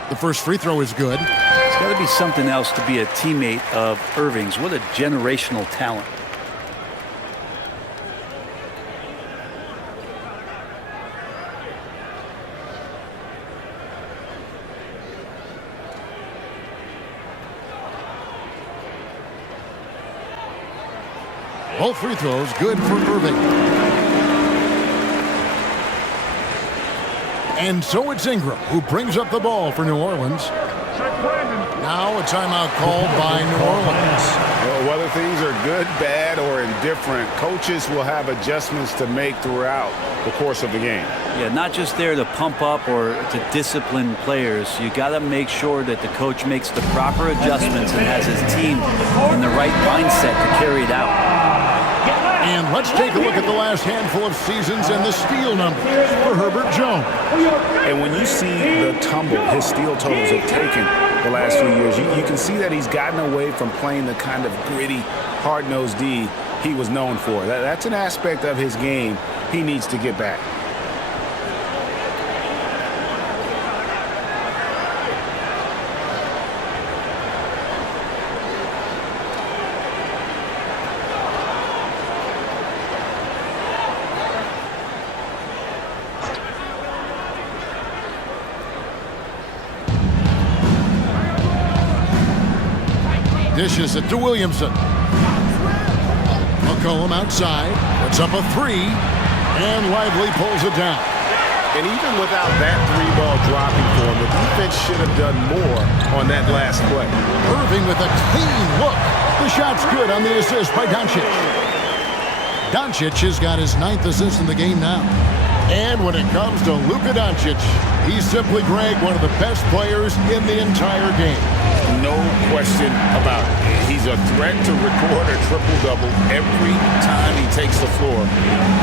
The first free throw is good. It's got to be something else to be a teammate of Irving's. What a generational talent. Both free throws good for Irving. And so it's Ingram who brings up the ball for New Orleans. Now a timeout called by New Orleans. Well, whether things are good, bad, or indifferent, coaches will have adjustments to make throughout the course of the game. Yeah, not just there to pump up or to discipline players. You got to make sure that the coach makes the proper adjustments and has his team in the right mindset to carry it out. And let's take a look at the last handful of seasons and the steal numbers for Herbert Jones. And when you see the tumble his steal totals have taken the last few years, you can see that he's gotten away from playing the kind of gritty, hard-nosed D he was known for. That's an aspect of his game he needs to get back. Dishes it to Williamson. McCollum outside. Puts up a three. And Lively pulls it down. And even without that three-ball dropping for him, the defense should have done more on that last play. Irving with a clean look. The shot's good on the assist by Doncic. Doncic has got his 9th assist in the game now. And when it comes to Luka Doncic, he's simply, Greg, one of the best players in the entire game. No question about it. He's a threat to record a triple-double every time he takes the floor.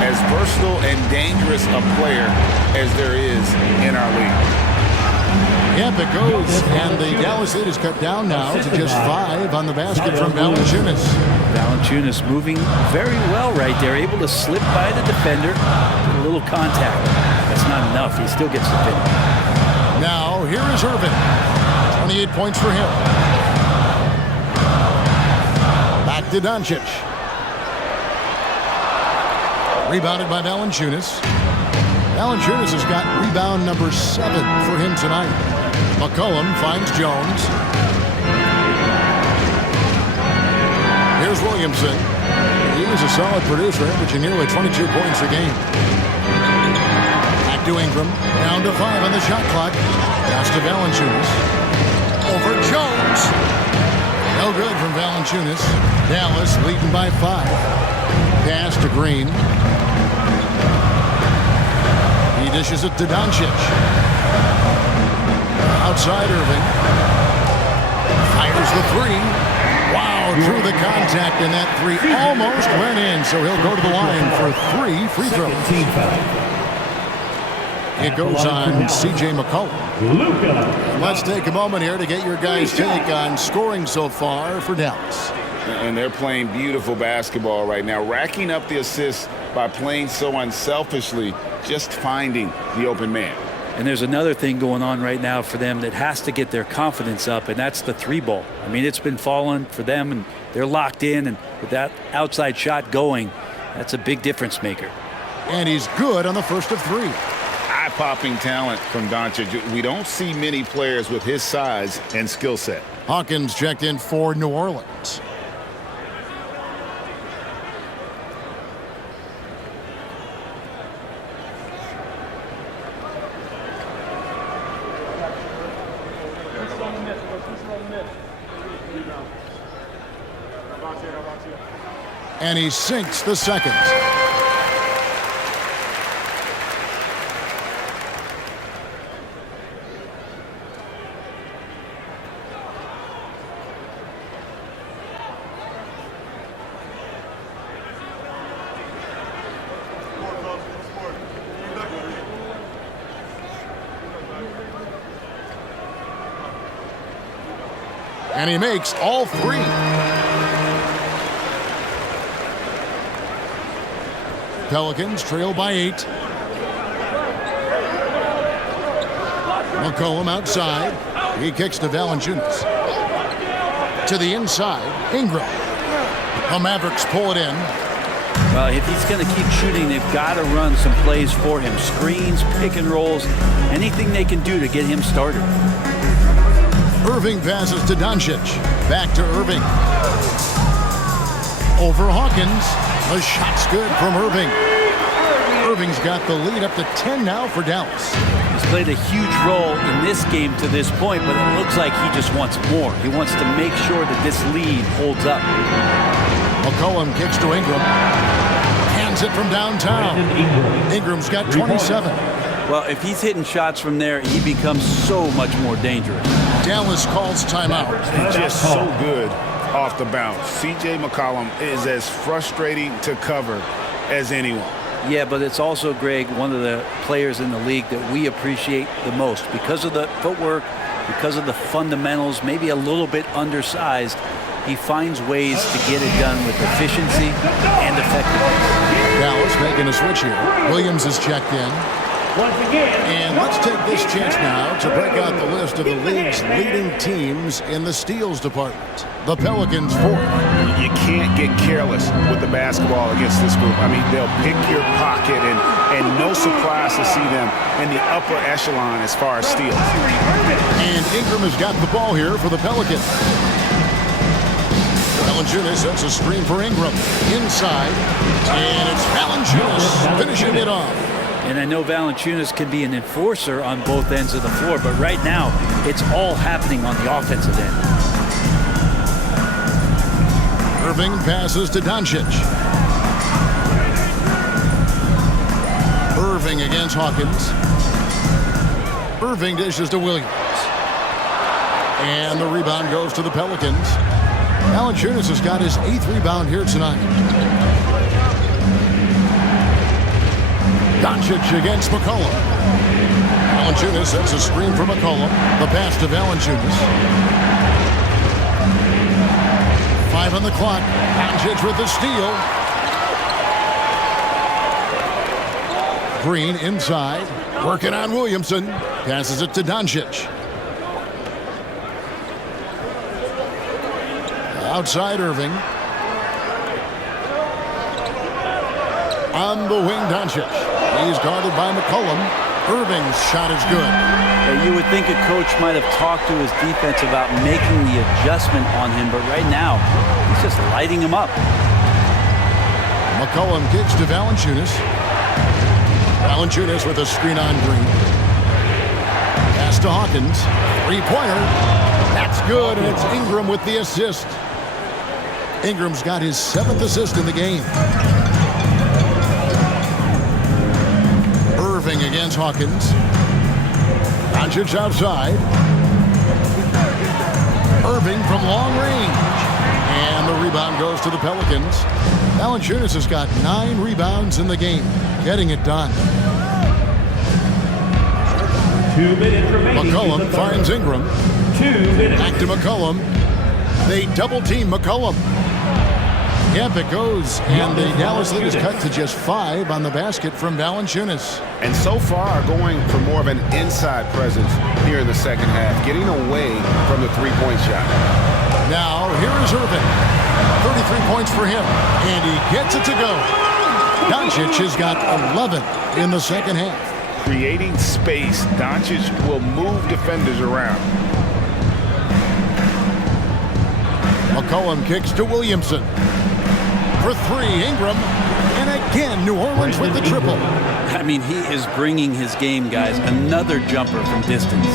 As versatile and dangerous a player as there is in our league. Yep, it goes. And the Dallas lead is cut down now to just 5 on the basket from Valanciunas. Valanciunas moving very well right there, able to slip by the defender, a little contact. That's not enough. He still gets the pin. Now, here is Irving. 28 points for him. Back to Doncic. Rebounded by Valanciunas. Valanciunas has got rebound number 7 for him tonight. McCollum finds Jones. Here's Williamson. He is a solid producer, averaging nearly 22 points a game. Back to Ingram. Down to 5 on the shot clock. Pass to Valanciunas. Over Jones. No good from Valanciunas. Dallas leading by 5. Pass to Green. He dishes it to Doncic. Outside Irving. Fires the three. Wow, through the contact, and that three almost went in, so he'll go to the line for 3 free throws. It goes on C.J. McCollum. Let's take a moment here to get your guys' take on scoring so far for Dallas. And they're playing beautiful basketball right now, racking up the assists by playing so unselfishly, just finding the open man. And there's another thing going on right now for them that has to get their confidence up, and that's the 3-ball. I mean, it's been falling for them, and they're locked in, and with that outside shot going, that's a big difference maker. And he's good on the first of 3. Eye-popping talent from Doncic. We don't see many players with his size and skill set. Hawkins checked in for New Orleans. And he sinks the second. And he makes all 3. Pelicans trail by 8. McCollum outside. He kicks to Valanciunas. To the inside, Ingram. The Mavericks pull it in. Well, if he's going to keep shooting, they've got to run some plays for him. Screens, pick and rolls, anything they can do to get him started. Irving passes to Doncic. Back to Irving. Over Hawkins. The shot's good from Irving. Irving's got the lead up to 10 now for Dallas. He's played a huge role in this game to this point, but it looks like he just wants more. He wants to make sure that this lead holds up. McCollum kicks to Ingram. Hands it from downtown. Ingram's got 27. Well, if he's hitting shots from there, he becomes so much more dangerous. Dallas calls timeout. Just so good off the bounce. C.J. McCollum is as frustrating to cover as anyone. Yeah, but it's also, Greg, one of the players in the league that we appreciate the most because of the footwork, because of the fundamentals, maybe a little bit undersized. He finds ways to get it done with efficiency and effectiveness. Dallas making a switch here. Williams is checked in. And let's take this chance now to break out the list of the league's leading teams in the steals department. The Pelicans 4th. You can't get careless with the basketball against this group. I mean, they'll pick your pocket, and no surprise to see them in the upper echelon as far as steals. And Ingram has got the ball here for the Pelicans. Valanciunas sets a screen for Ingram. Inside. And it's Valanciunas finishing it off. And I know Valanciunas can be an enforcer on both ends of the floor, but right now it's all happening on the offensive end. Irving passes to Doncic. Irving against Hawkins. Irving dishes to Williams. And the rebound goes to the Pelicans. Valanciunas has got his 8th rebound here tonight. Doncic against McCollum. Valanciunas sets a screen for McCollum. The pass to Valanciunas. 5 on the clock. Doncic with the steal. Green inside. Working on Williamson. Passes it to Doncic. Outside Irving. On the wing, Doncic. He's guarded by McCollum. Irving's shot is good. You would think a coach might have talked to his defense about making the adjustment on him, but right now, he's just lighting him up. McCollum kicks to Valanciunas. Valanciunas with a screen on Green. Pass to Hawkins. 3-pointer. That's good, and it's Ingram with the assist. Ingram's got his 7th assist in the game. Irving against Hawkins. Doncic outside. Irving from long range. And the rebound goes to the Pelicans. Valanciunas has got 9 rebounds in the game. Getting it done. 2 minutes remaining. McCollum finds Ingram. 2 minutes. Back to McCollum. They double team McCollum. Yep, it goes. And the Dallas lead is cut to just 5 on the basket from Valanciunas. And so far going for more of an inside presence here in the second half, getting away from the three-point shot. Now, here is Irving. 33 points for him. And he gets it to go. Doncic has got 11 in the second half. Creating space, Doncic will move defenders around. McCollum kicks to Williamson. For 3, Ingram. And again, New Orleans with the triple. I mean, he is bringing his game, guys. Another jumper from distance.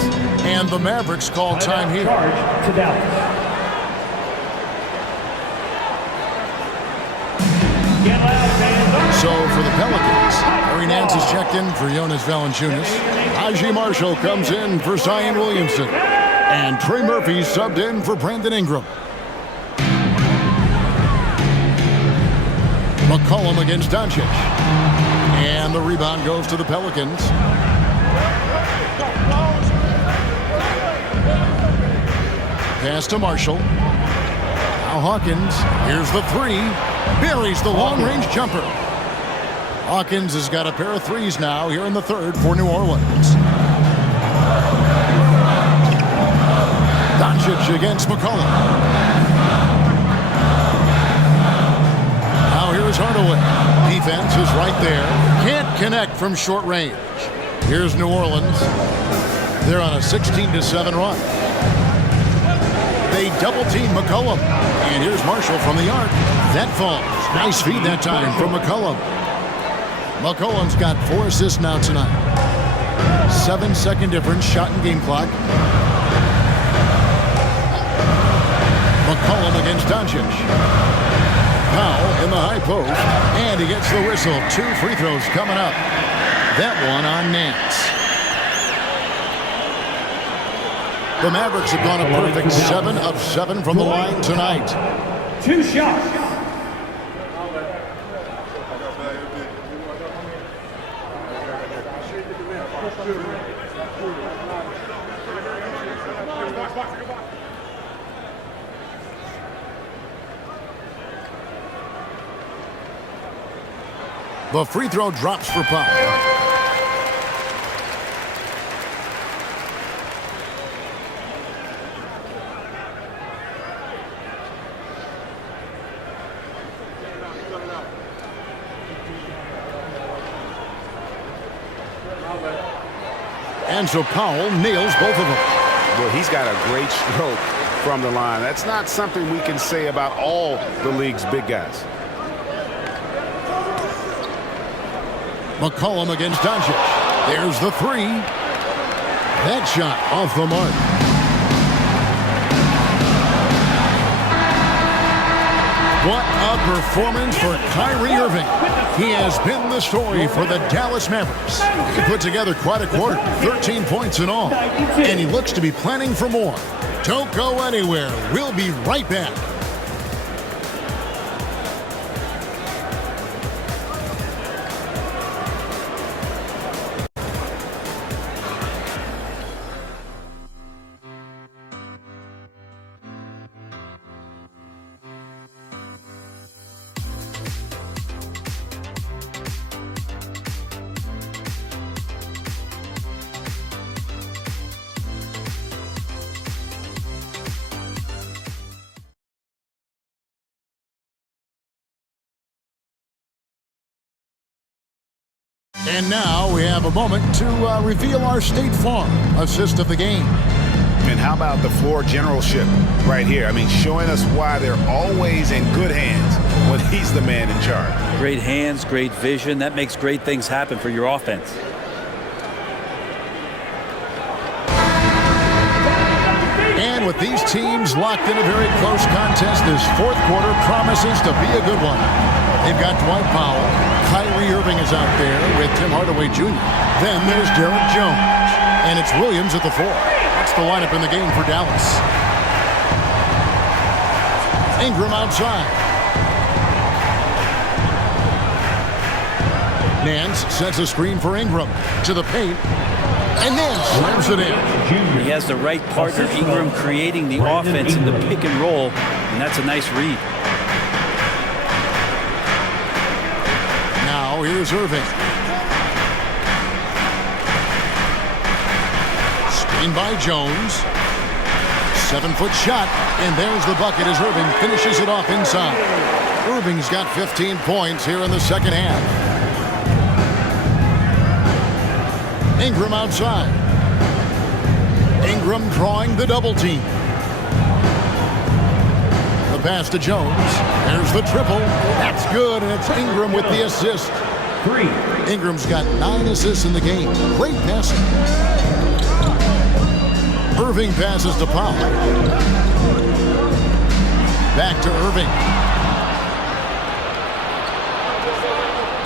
And the Mavericks call time here. Charge to Dallas. So for the Pelicans, Harry Nance is checked in for Jonas Valanciunas. Najee Marshall comes in for Zion Williamson. And Trey Murphy subbed in for Brandon Ingram. McCollum against Doncic. And the rebound goes to the Pelicans. Pass to Marshall. Now Hawkins. Here's the 3. Buries the long-range jumper. Hawkins has got a pair of 3s now here in the 3rd for New Orleans. Doncic against McCollum. Here's Hardaway. Defense is right there. Can't connect from short range. Here's New Orleans. They're on a 16-7 run. They double team McCollum. And here's Marshall from the arc. That falls. Nice feed that time from McCollum. McCollum's got 4 assists now tonight. 7-second difference shot in game clock. McCollum against Doncic. Powell in the high post, and he gets the whistle. 2 free throws coming up. That one on Nance. The Mavericks have gone a perfect 7 of 7 from the line tonight. 2 shots. The free throw drops for Powell. And so Powell nails both of them. Well, he's got a great stroke. from the line. That's not something we can say about all the league's big guys. McCollum against Doncic. There's the three. That shot off the mark. What a performance for Kyrie Irving. He has been the story for the Dallas Mavericks. He put together quite a quarter, 13 points in all, and he looks to be planning for more. Don't go anywhere. We'll be right back. And now we have a moment to reveal our State Farm assist of the game. And how about the floor generalship right here? I mean, showing us why they're always in good hands when he's the man in charge. Great hands, great vision. That makes great things happen for your offense. And with these teams locked in a very close contest, this fourth quarter promises to be a good one. They've got Dwight Powell. Kyrie Irving is out there with Tim Hardaway Jr. Then there's Derek Jones. And it's Williams at the 4. That's the lineup in the game for Dallas. Ingram outside. Nance sets a screen for Ingram to the paint. And Nance slams it in. He has the right partner, Ingram, creating the offense in the pick and roll. And that's a nice read. Now here's Irving. Screen by Jones. 7-foot shot. And there's the bucket as Irving finishes it off inside. Irving's got 15 points here in the second half. Ingram outside. Ingram drawing the double team. The pass to Jones. There's the triple. That's good, and it's Ingram with the assist. 3. Ingram's got 9 assists in the game. Great passing. Irving passes to Powell. Back to Irving.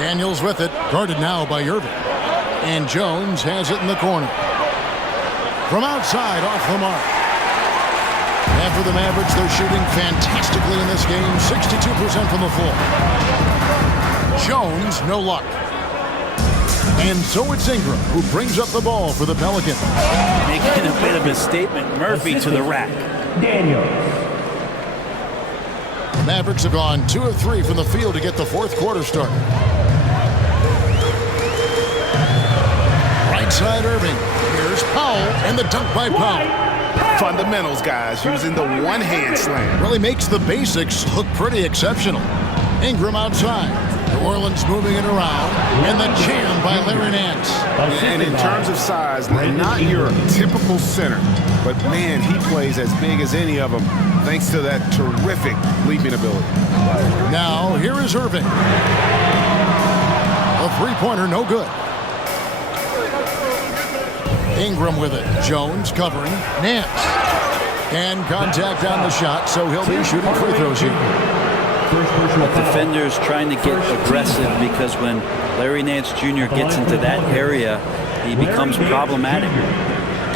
Daniels with it. Guarded now by Irving. And Jones has it in the corner. From outside, off the mark. And for the Mavericks, they're shooting fantastically in this game. 62% from the floor. Jones, no luck. And so it's Ingram who brings up the ball for the Pelicans. Making a bit of a statement. Murphy to the rack. Daniels. The Mavericks have gone 2 of 3 from the field to get the fourth quarter started. Right side Irving. Here's Powell and the dunk by Powell. Fundamentals, guys, using the one-hand slam. Really makes the basics look pretty exceptional. Ingram outside. New Orleans moving it around. And the jam by Larry Nance. And in terms of size, not your typical center, but man, he plays as big as any of them thanks to that terrific leaping ability. Now, here is Irving. A three-pointer, no good. Ingram with it. Jones covering. Nance. And contact on the shot, so he'll be shooting free throws here. Defenders trying to get aggressive because when Larry Nance Jr. gets into that area, he becomes problematic.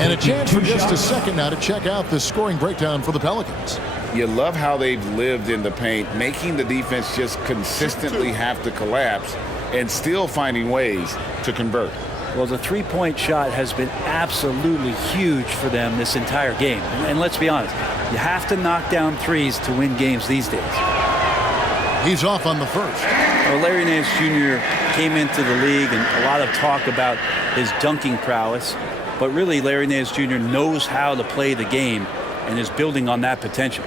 And a chance for just a second now to check out the scoring breakdown for the Pelicans. You love how they've lived in the paint, making the defense just consistently have to collapse and still finding ways to convert. Well, the three-point shot has been absolutely huge for them this entire game. And let's be honest, you have to knock down threes to win games these days. He's off on the first. Well, Larry Nance Jr. came into the league and a lot of talk about his dunking prowess. But really, Larry Nance Jr. knows how to play the game and is building on that potential.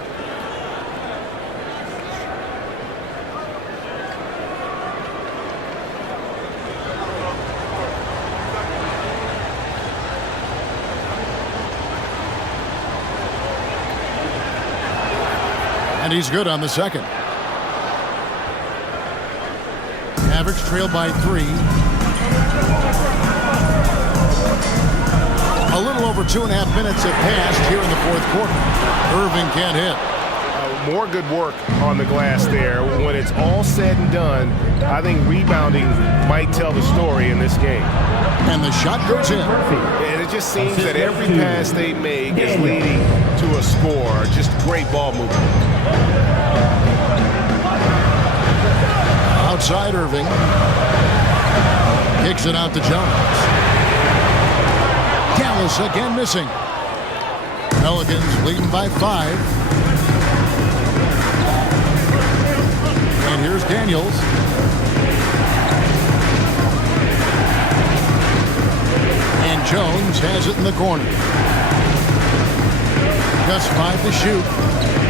And he's good on the second. Mavericks trail by 3. A little over 2.5 minutes have passed here in the fourth quarter. Irving can't hit. More good work on the glass there. When it's all said and done, I think rebounding might tell the story in this game. And the shot goes in. And it just seems that every pass they make is leading to a score. Just great ball movement. Outside Irving. Kicks it out to Jones. Dallas again missing. Pelicans leading by 5. And here's Daniels. And Jones has it in the corner. Just 5 to shoot.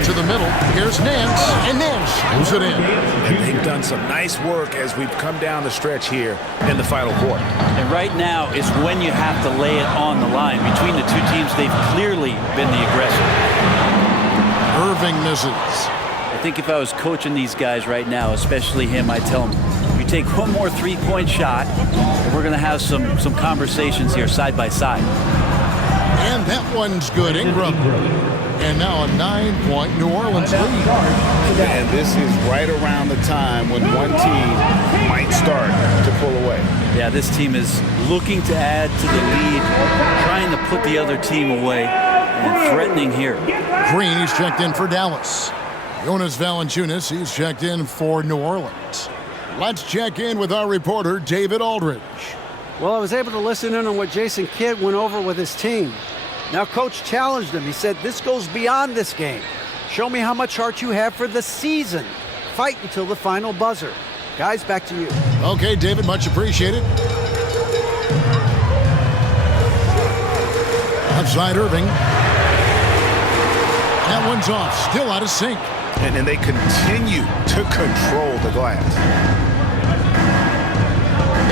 To the middle. Here's Nance. And Nance moves it in. And they've done some nice work as we've come down the stretch here in the final quarter. And right now is when you have to lay it on the line. Between the two teams, they've clearly been the aggressor. Irving misses. I think if I was coaching these guys right now, especially him, I'd tell him, you take one more three-point shot, and we're going to have some conversations here side by side. And that one's good. Ingram. And now a 9-point New Orleans lead. And this is right around the time when one team might start to pull away. Yeah, this team is looking to add to the lead, trying to put the other team away, and threatening here. Green, he's checked in for Dallas. Jonas Valanciunas, he's checked in for New Orleans. Let's check in with our reporter, David Aldridge. Well, I was able to listen in on what Jason Kidd went over with his team. Now, Coach challenged him. He said, this goes beyond this game. Show me how much heart you have for the season. Fight until the final buzzer. Guys, back to you. Okay, David, much appreciated. Outside Irving. That one's off. Still out of sync. And they continue to control the glass.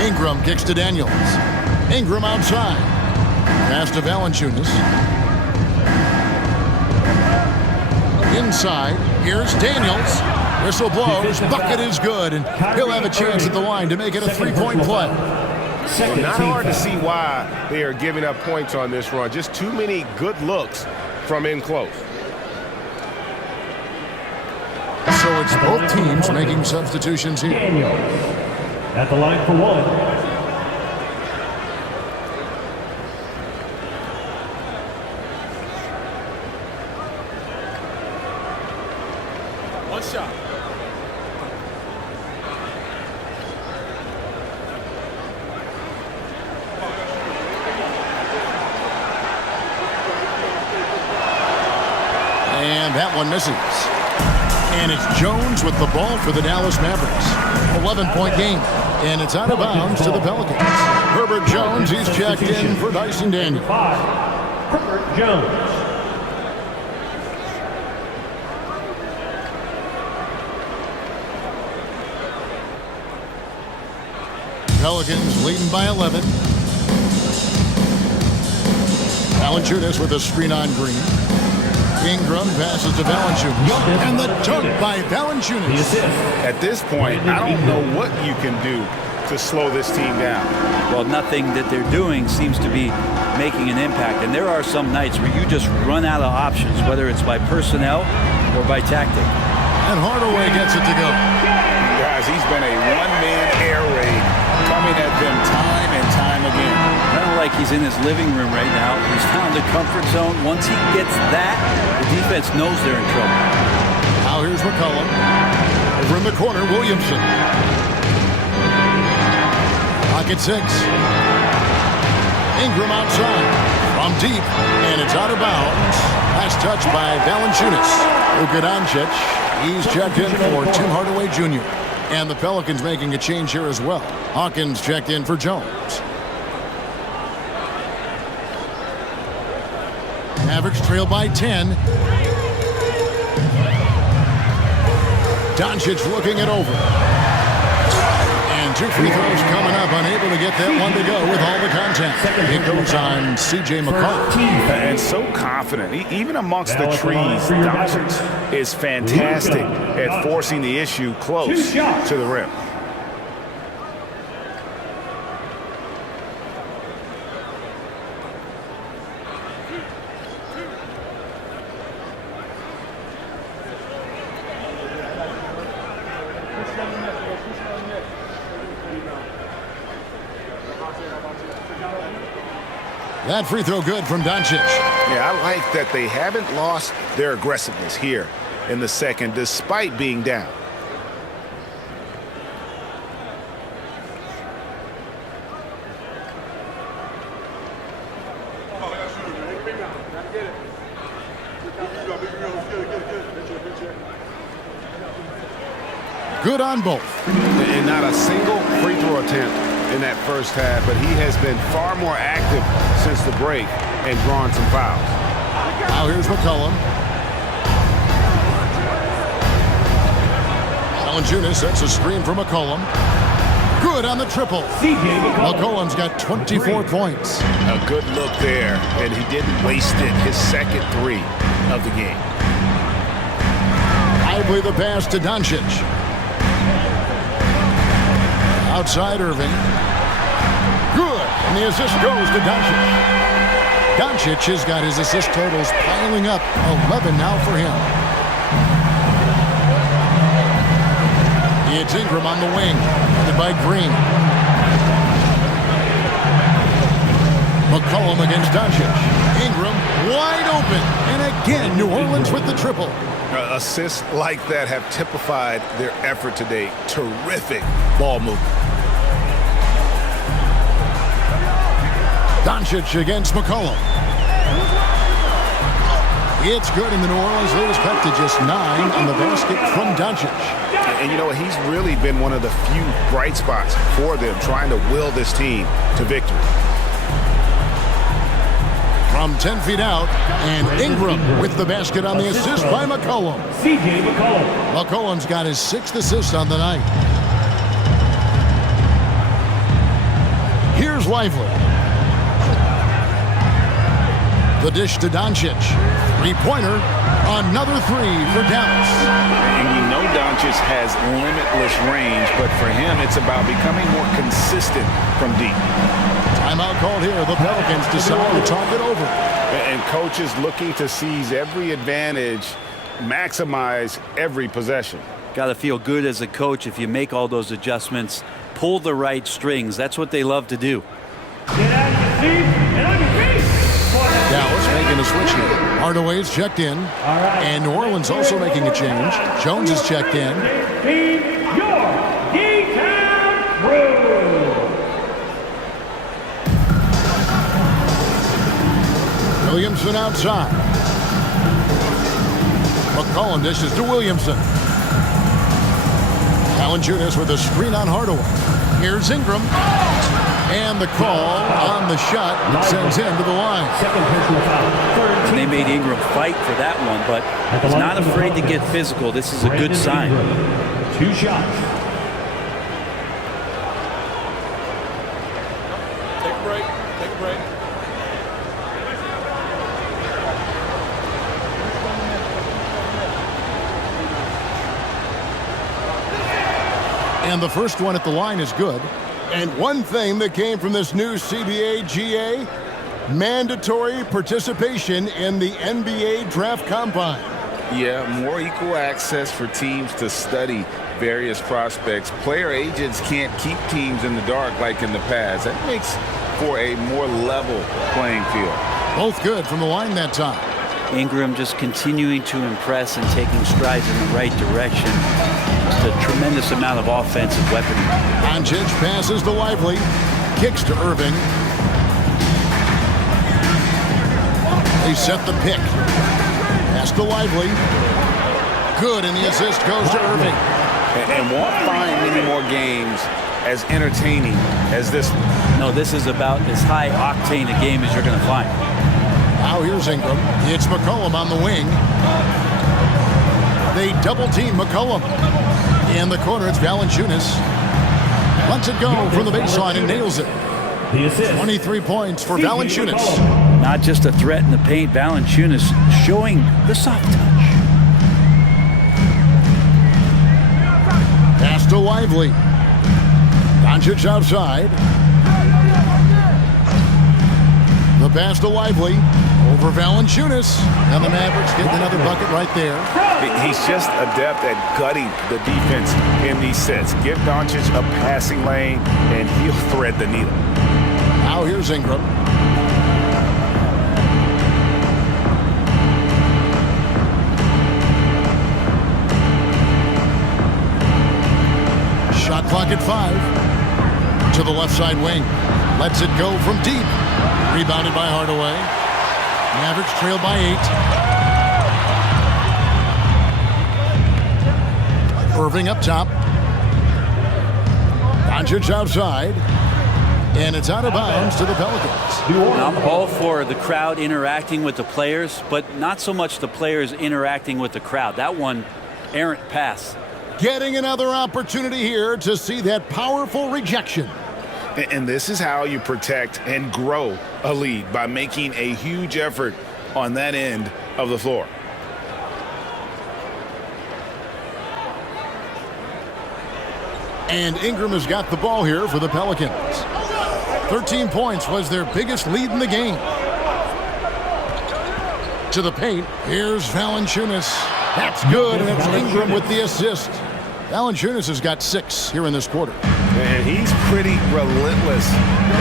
Ingram kicks to Daniels. Ingram outside. Pass to Valanciunas. Inside. Here's Daniels. Whistle blows. Bucket is good. And he'll have a chance at the line to make it a 3-point play. Not hard to see why they are giving up points on this run. Just too many good looks from in close. So it's both teams making substitutions here. Daniels at the line for 1. One shot. And that one misses. And it's Jones with the ball for the Dallas Mavericks. 11-point game. And it's out of bounds to the Pelicans. Herbert Jones, he's checked in for Dyson Daniels. 5. Herbert Jones. Pelicans leading by 11. Valanciunas with a screen on Green. Ingram passes to Valanciunas. And the dunk by Valanciunas. At this point, I don't know what you can do to slow this team down. Well, nothing that they're doing seems to be making an impact. And there are some nights where you just run out of options, whether it's by personnel or by tactic. And Hardaway gets it to go. Guys, he's been a one-man air raid coming at them time and time again. Kind of like he's in his living room right now. He's found the comfort zone. Once he gets that, the defense knows they're in trouble. Now here's McCollum. Over in the corner, Williamson. Pocket 6. Ingram outside. From deep. And it's out of bounds. Last touch by Valanciunas. Luka Doncic. He's checked in for Tim Hardaway Jr. And the Pelicans making a change here as well. Hawkins checked in for Jones. Mavericks trail by 10. Doncic looking it over. And two free throws coming up. Unable to get that one to go with all the contact. It goes on C.J. McCollum. And so confident. Even amongst the trees, Doncic is fantastic at forcing the issue close to the rim. That free throw good from Doncic. Yeah, I like that they haven't lost their aggressiveness here in the second, despite being down. Good on both. And not a single free throw attempt in that first half, but he has been far more active since the break and drawn some fouls. Now here's McCollum. Valanciunas sets a screen for McCollum. Good on the triple. McCollum's got 24 points. A good look there, and he didn't waste it. His second three of the game. Lively the pass to Doncic. Outside Irving. Good. And the assist goes to Doncic. Doncic has got his assist totals piling up. 11 now for him. It's Ingram on the wing. Headed by Green. McCollum against Doncic. Ingram wide open. And again, New Orleans with the triple. Assists like that have typified their effort today. Terrific ball movement. Doncic against McCollum. It's good, and the New Orleans lead is cut to just 9 on the basket from Doncic. And you know, he's really been one of the few bright spots for them, trying to will this team to victory. From 10 feet out, and Ingram with the basket on the assist by McCollum. C.J. McCollum. McCollum's got his 6th assist on the night. Here's Lively. The dish to Doncic. Three-pointer. Another three for Dallas. And you know Doncic has limitless range, but for him, it's about becoming more consistent from deep. Timeout called here. The Pelicans decide to talk it over. And coaches looking to seize every advantage, maximize every possession. Got to feel good as a coach if you make all those adjustments, pull the right strings. That's what they love to do. Get out of your seat and on your feet. Dallas making a switch here. Hardaway's checked in. And New Orleans also making a change. Jones is checked in. Team, your D-Town Crew. Williamson outside. McCollum dishes to Williamson. Valanciunas with a screen on Hardaway. Here's Ingram. And the call on the shot that sends him to the line. Second personal foul. They made Ingram fight for that one, but he's not afraid to get physical. This is a good sign. 2 shots. Take a break. Take a break. And the first one at the line is good. And one thing that came from this new CBA GA, mandatory participation in the NBA Draft Combine. Yeah, more equal access for teams to study various prospects. Player agents can't keep teams in the dark like in the past. That makes for a more level playing field. Both good from the line that time. Ingram just continuing to impress and taking strides in the right direction. Just a tremendous amount of offensive weaponry. Doncic passes to Lively. Kicks to Irving. They set the pick. Pass to Lively. Good, and the assist goes to Irving. And won't find many more games as entertaining as this one. No, this is about as high octane a game as you're going to find. Now here's Ingram. It's McCollum on the wing. They double team McCollum. In the corner, it's Valanciunas. Lets it go from the baseline and nails it. The assist. 23 points for Valanciunas. Not just a threat in the paint, Valanciunas showing the soft touch. Pass to Lively. Doncic outside. The pass to Lively over Valanciunas. And the Mavericks get another bucket right there. He's just adept at gutting the defense in these sets. Give Doncic a passing lane, and he'll thread the needle. Now here's Ingram. Shot clock at 5. To the left side wing. Lets it go from deep. Rebounded by Hardaway. Mavericks trail by 8. Irving up top. Doncic outside. And it's out of bounds to the Pelicans. I'm all for the crowd interacting with the players, but not so much the players interacting with the crowd. That one, errant pass. Getting another opportunity here to see that powerful rejection. And this is how you protect and grow a lead, by making a huge effort on that end of the floor. And Ingram has got the ball here for the Pelicans. 13 points was their biggest lead in the game. To the paint, here's Valanciunas. That's good, and it's Ingram with the assist. Valanciunas has got 6 here in this quarter. And he's pretty relentless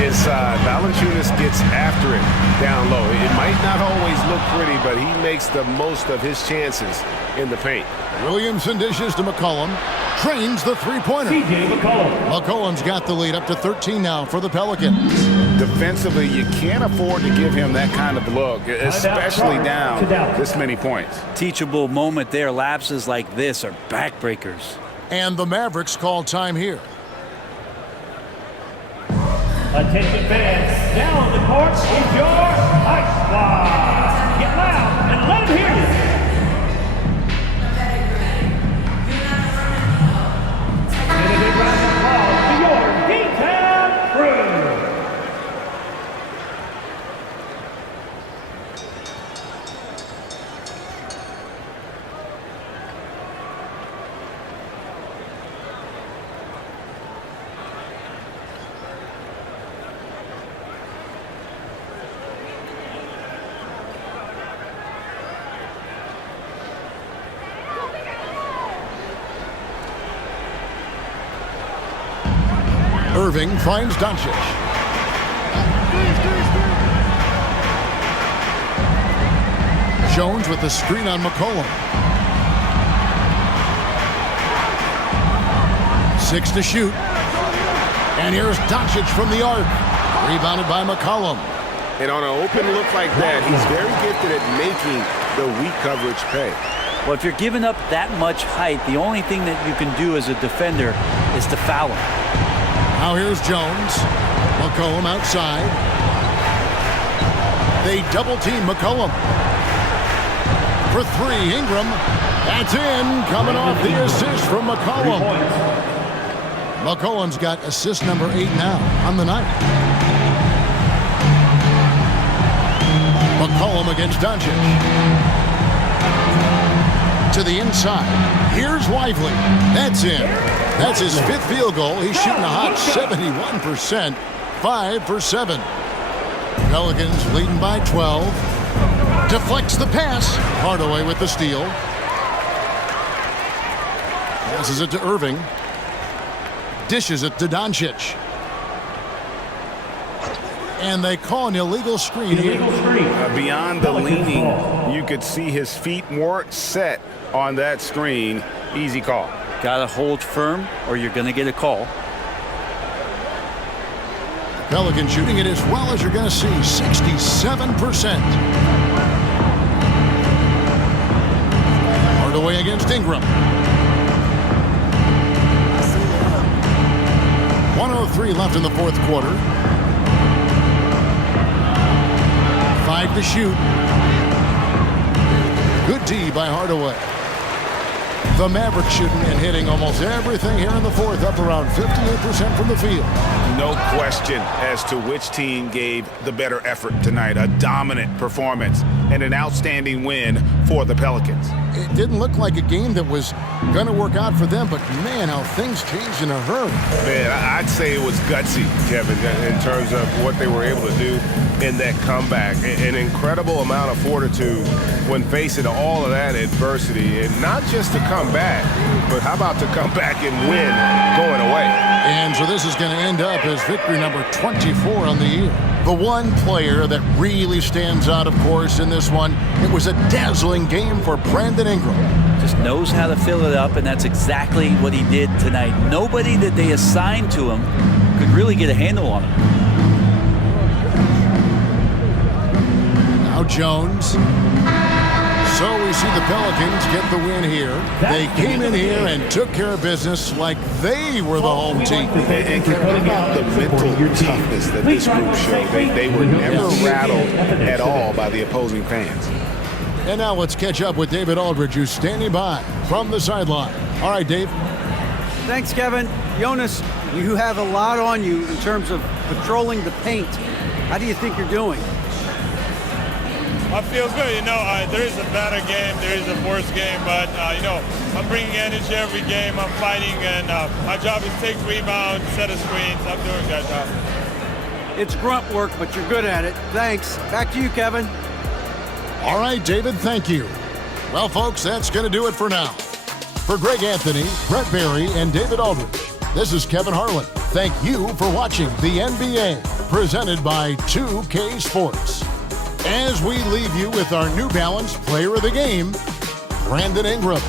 inside. Valanciunas gets after it down low. It might not always look pretty, but he makes the most of his chances in the paint. Williamson dishes to McCollum. Trains the three-pointer. McCollum's got the lead up to 13 now for the Pelicans. Defensively, you can't afford to give him that kind of look, especially down this many points. Teachable moment there. Lapses like this are backbreakers. And the Mavericks call time here. Attention fans, now on the court is your Ice Squad. Get loud and let them hear you. Give a big round of applause to your D-Town crew. Irving finds Doncic. Jones with the screen on McCollum. 6 to shoot. And here's Doncic from the arc. Rebounded by McCollum. And on an open look like that, he's very gifted at making the weak coverage pay. Well, if you're giving up that much height, the only thing that you can do as a defender is to foul him. Now here's Jones. McCollum outside. They double-team McCollum. For 3, Ingram. That's in. Coming off the assist from McCollum. McCollum's got assist number 8 now on the night. McCollum against Doncic. To the inside. Here's Lively. That's in. That's his 5th field goal. He's shooting a hot 71%. 5 for 7. Pelicans leading by 12. Deflects the pass. Hardaway with the steal. Passes it to Irving. Dishes it to Doncic. And they call an illegal screen here. Beyond the leaning, you could see his feet weren't set on that screen. Easy call. Got to hold firm or you're going to get a call. Pelicans shooting it as well as you're going to see. 67%. Hardaway against Ingram. 1:03 left in the 4th quarter. 5 to shoot. Good D by Hardaway. The Mavericks shooting and hitting almost everything here in the fourth, up around 58% from the field. No question as to which team gave the better effort tonight. A dominant performance and an outstanding win for the Pelicans. It didn't look like a game that was going to work out for them, but man, how things changed in a hurry. Man, I'd say it was gutsy, Kevin, in terms of what they were able to do in that comeback. An incredible amount of fortitude when facing all of that adversity, and not just to come back, but how about to come back and win going away? And so this is going to end up as victory number 24 on the year. The one player that really stands out, of course, in this one, it was a dazzling game for Brandon Ingram. Just knows how to fill it up, and that's exactly what he did tonight. Nobody that they assigned to him could really get a handle on him. Now Jones. So we see the Pelicans get the win here. They came in here and took care of business like they were the home team. And how about the mental toughness that this group showed? They were never rattled at all by the opposing fans. And now let's catch up with David Aldridge, who's standing by from the sideline. All right, Dave. Thanks, Kevin. Jonas, you have a lot on you in terms of patrolling the paint. How do you think you're doing? I feel good. There is a better game, there is a worse game, but, I'm bringing energy every game. I'm fighting, and my job is take rebounds, set of screens. I'm doing that job. It's grunt work, but you're good at it. Thanks. Back to you, Kevin. All right, David, thank you. Well, folks, that's going to do it for now. For Greg Anthony, Brett Berry, and David Aldridge, this is Kevin Harlan. Thank you for watching the NBA, presented by 2K Sports. As we leave you with our New Balance Player of the Game, Brandon Ingram.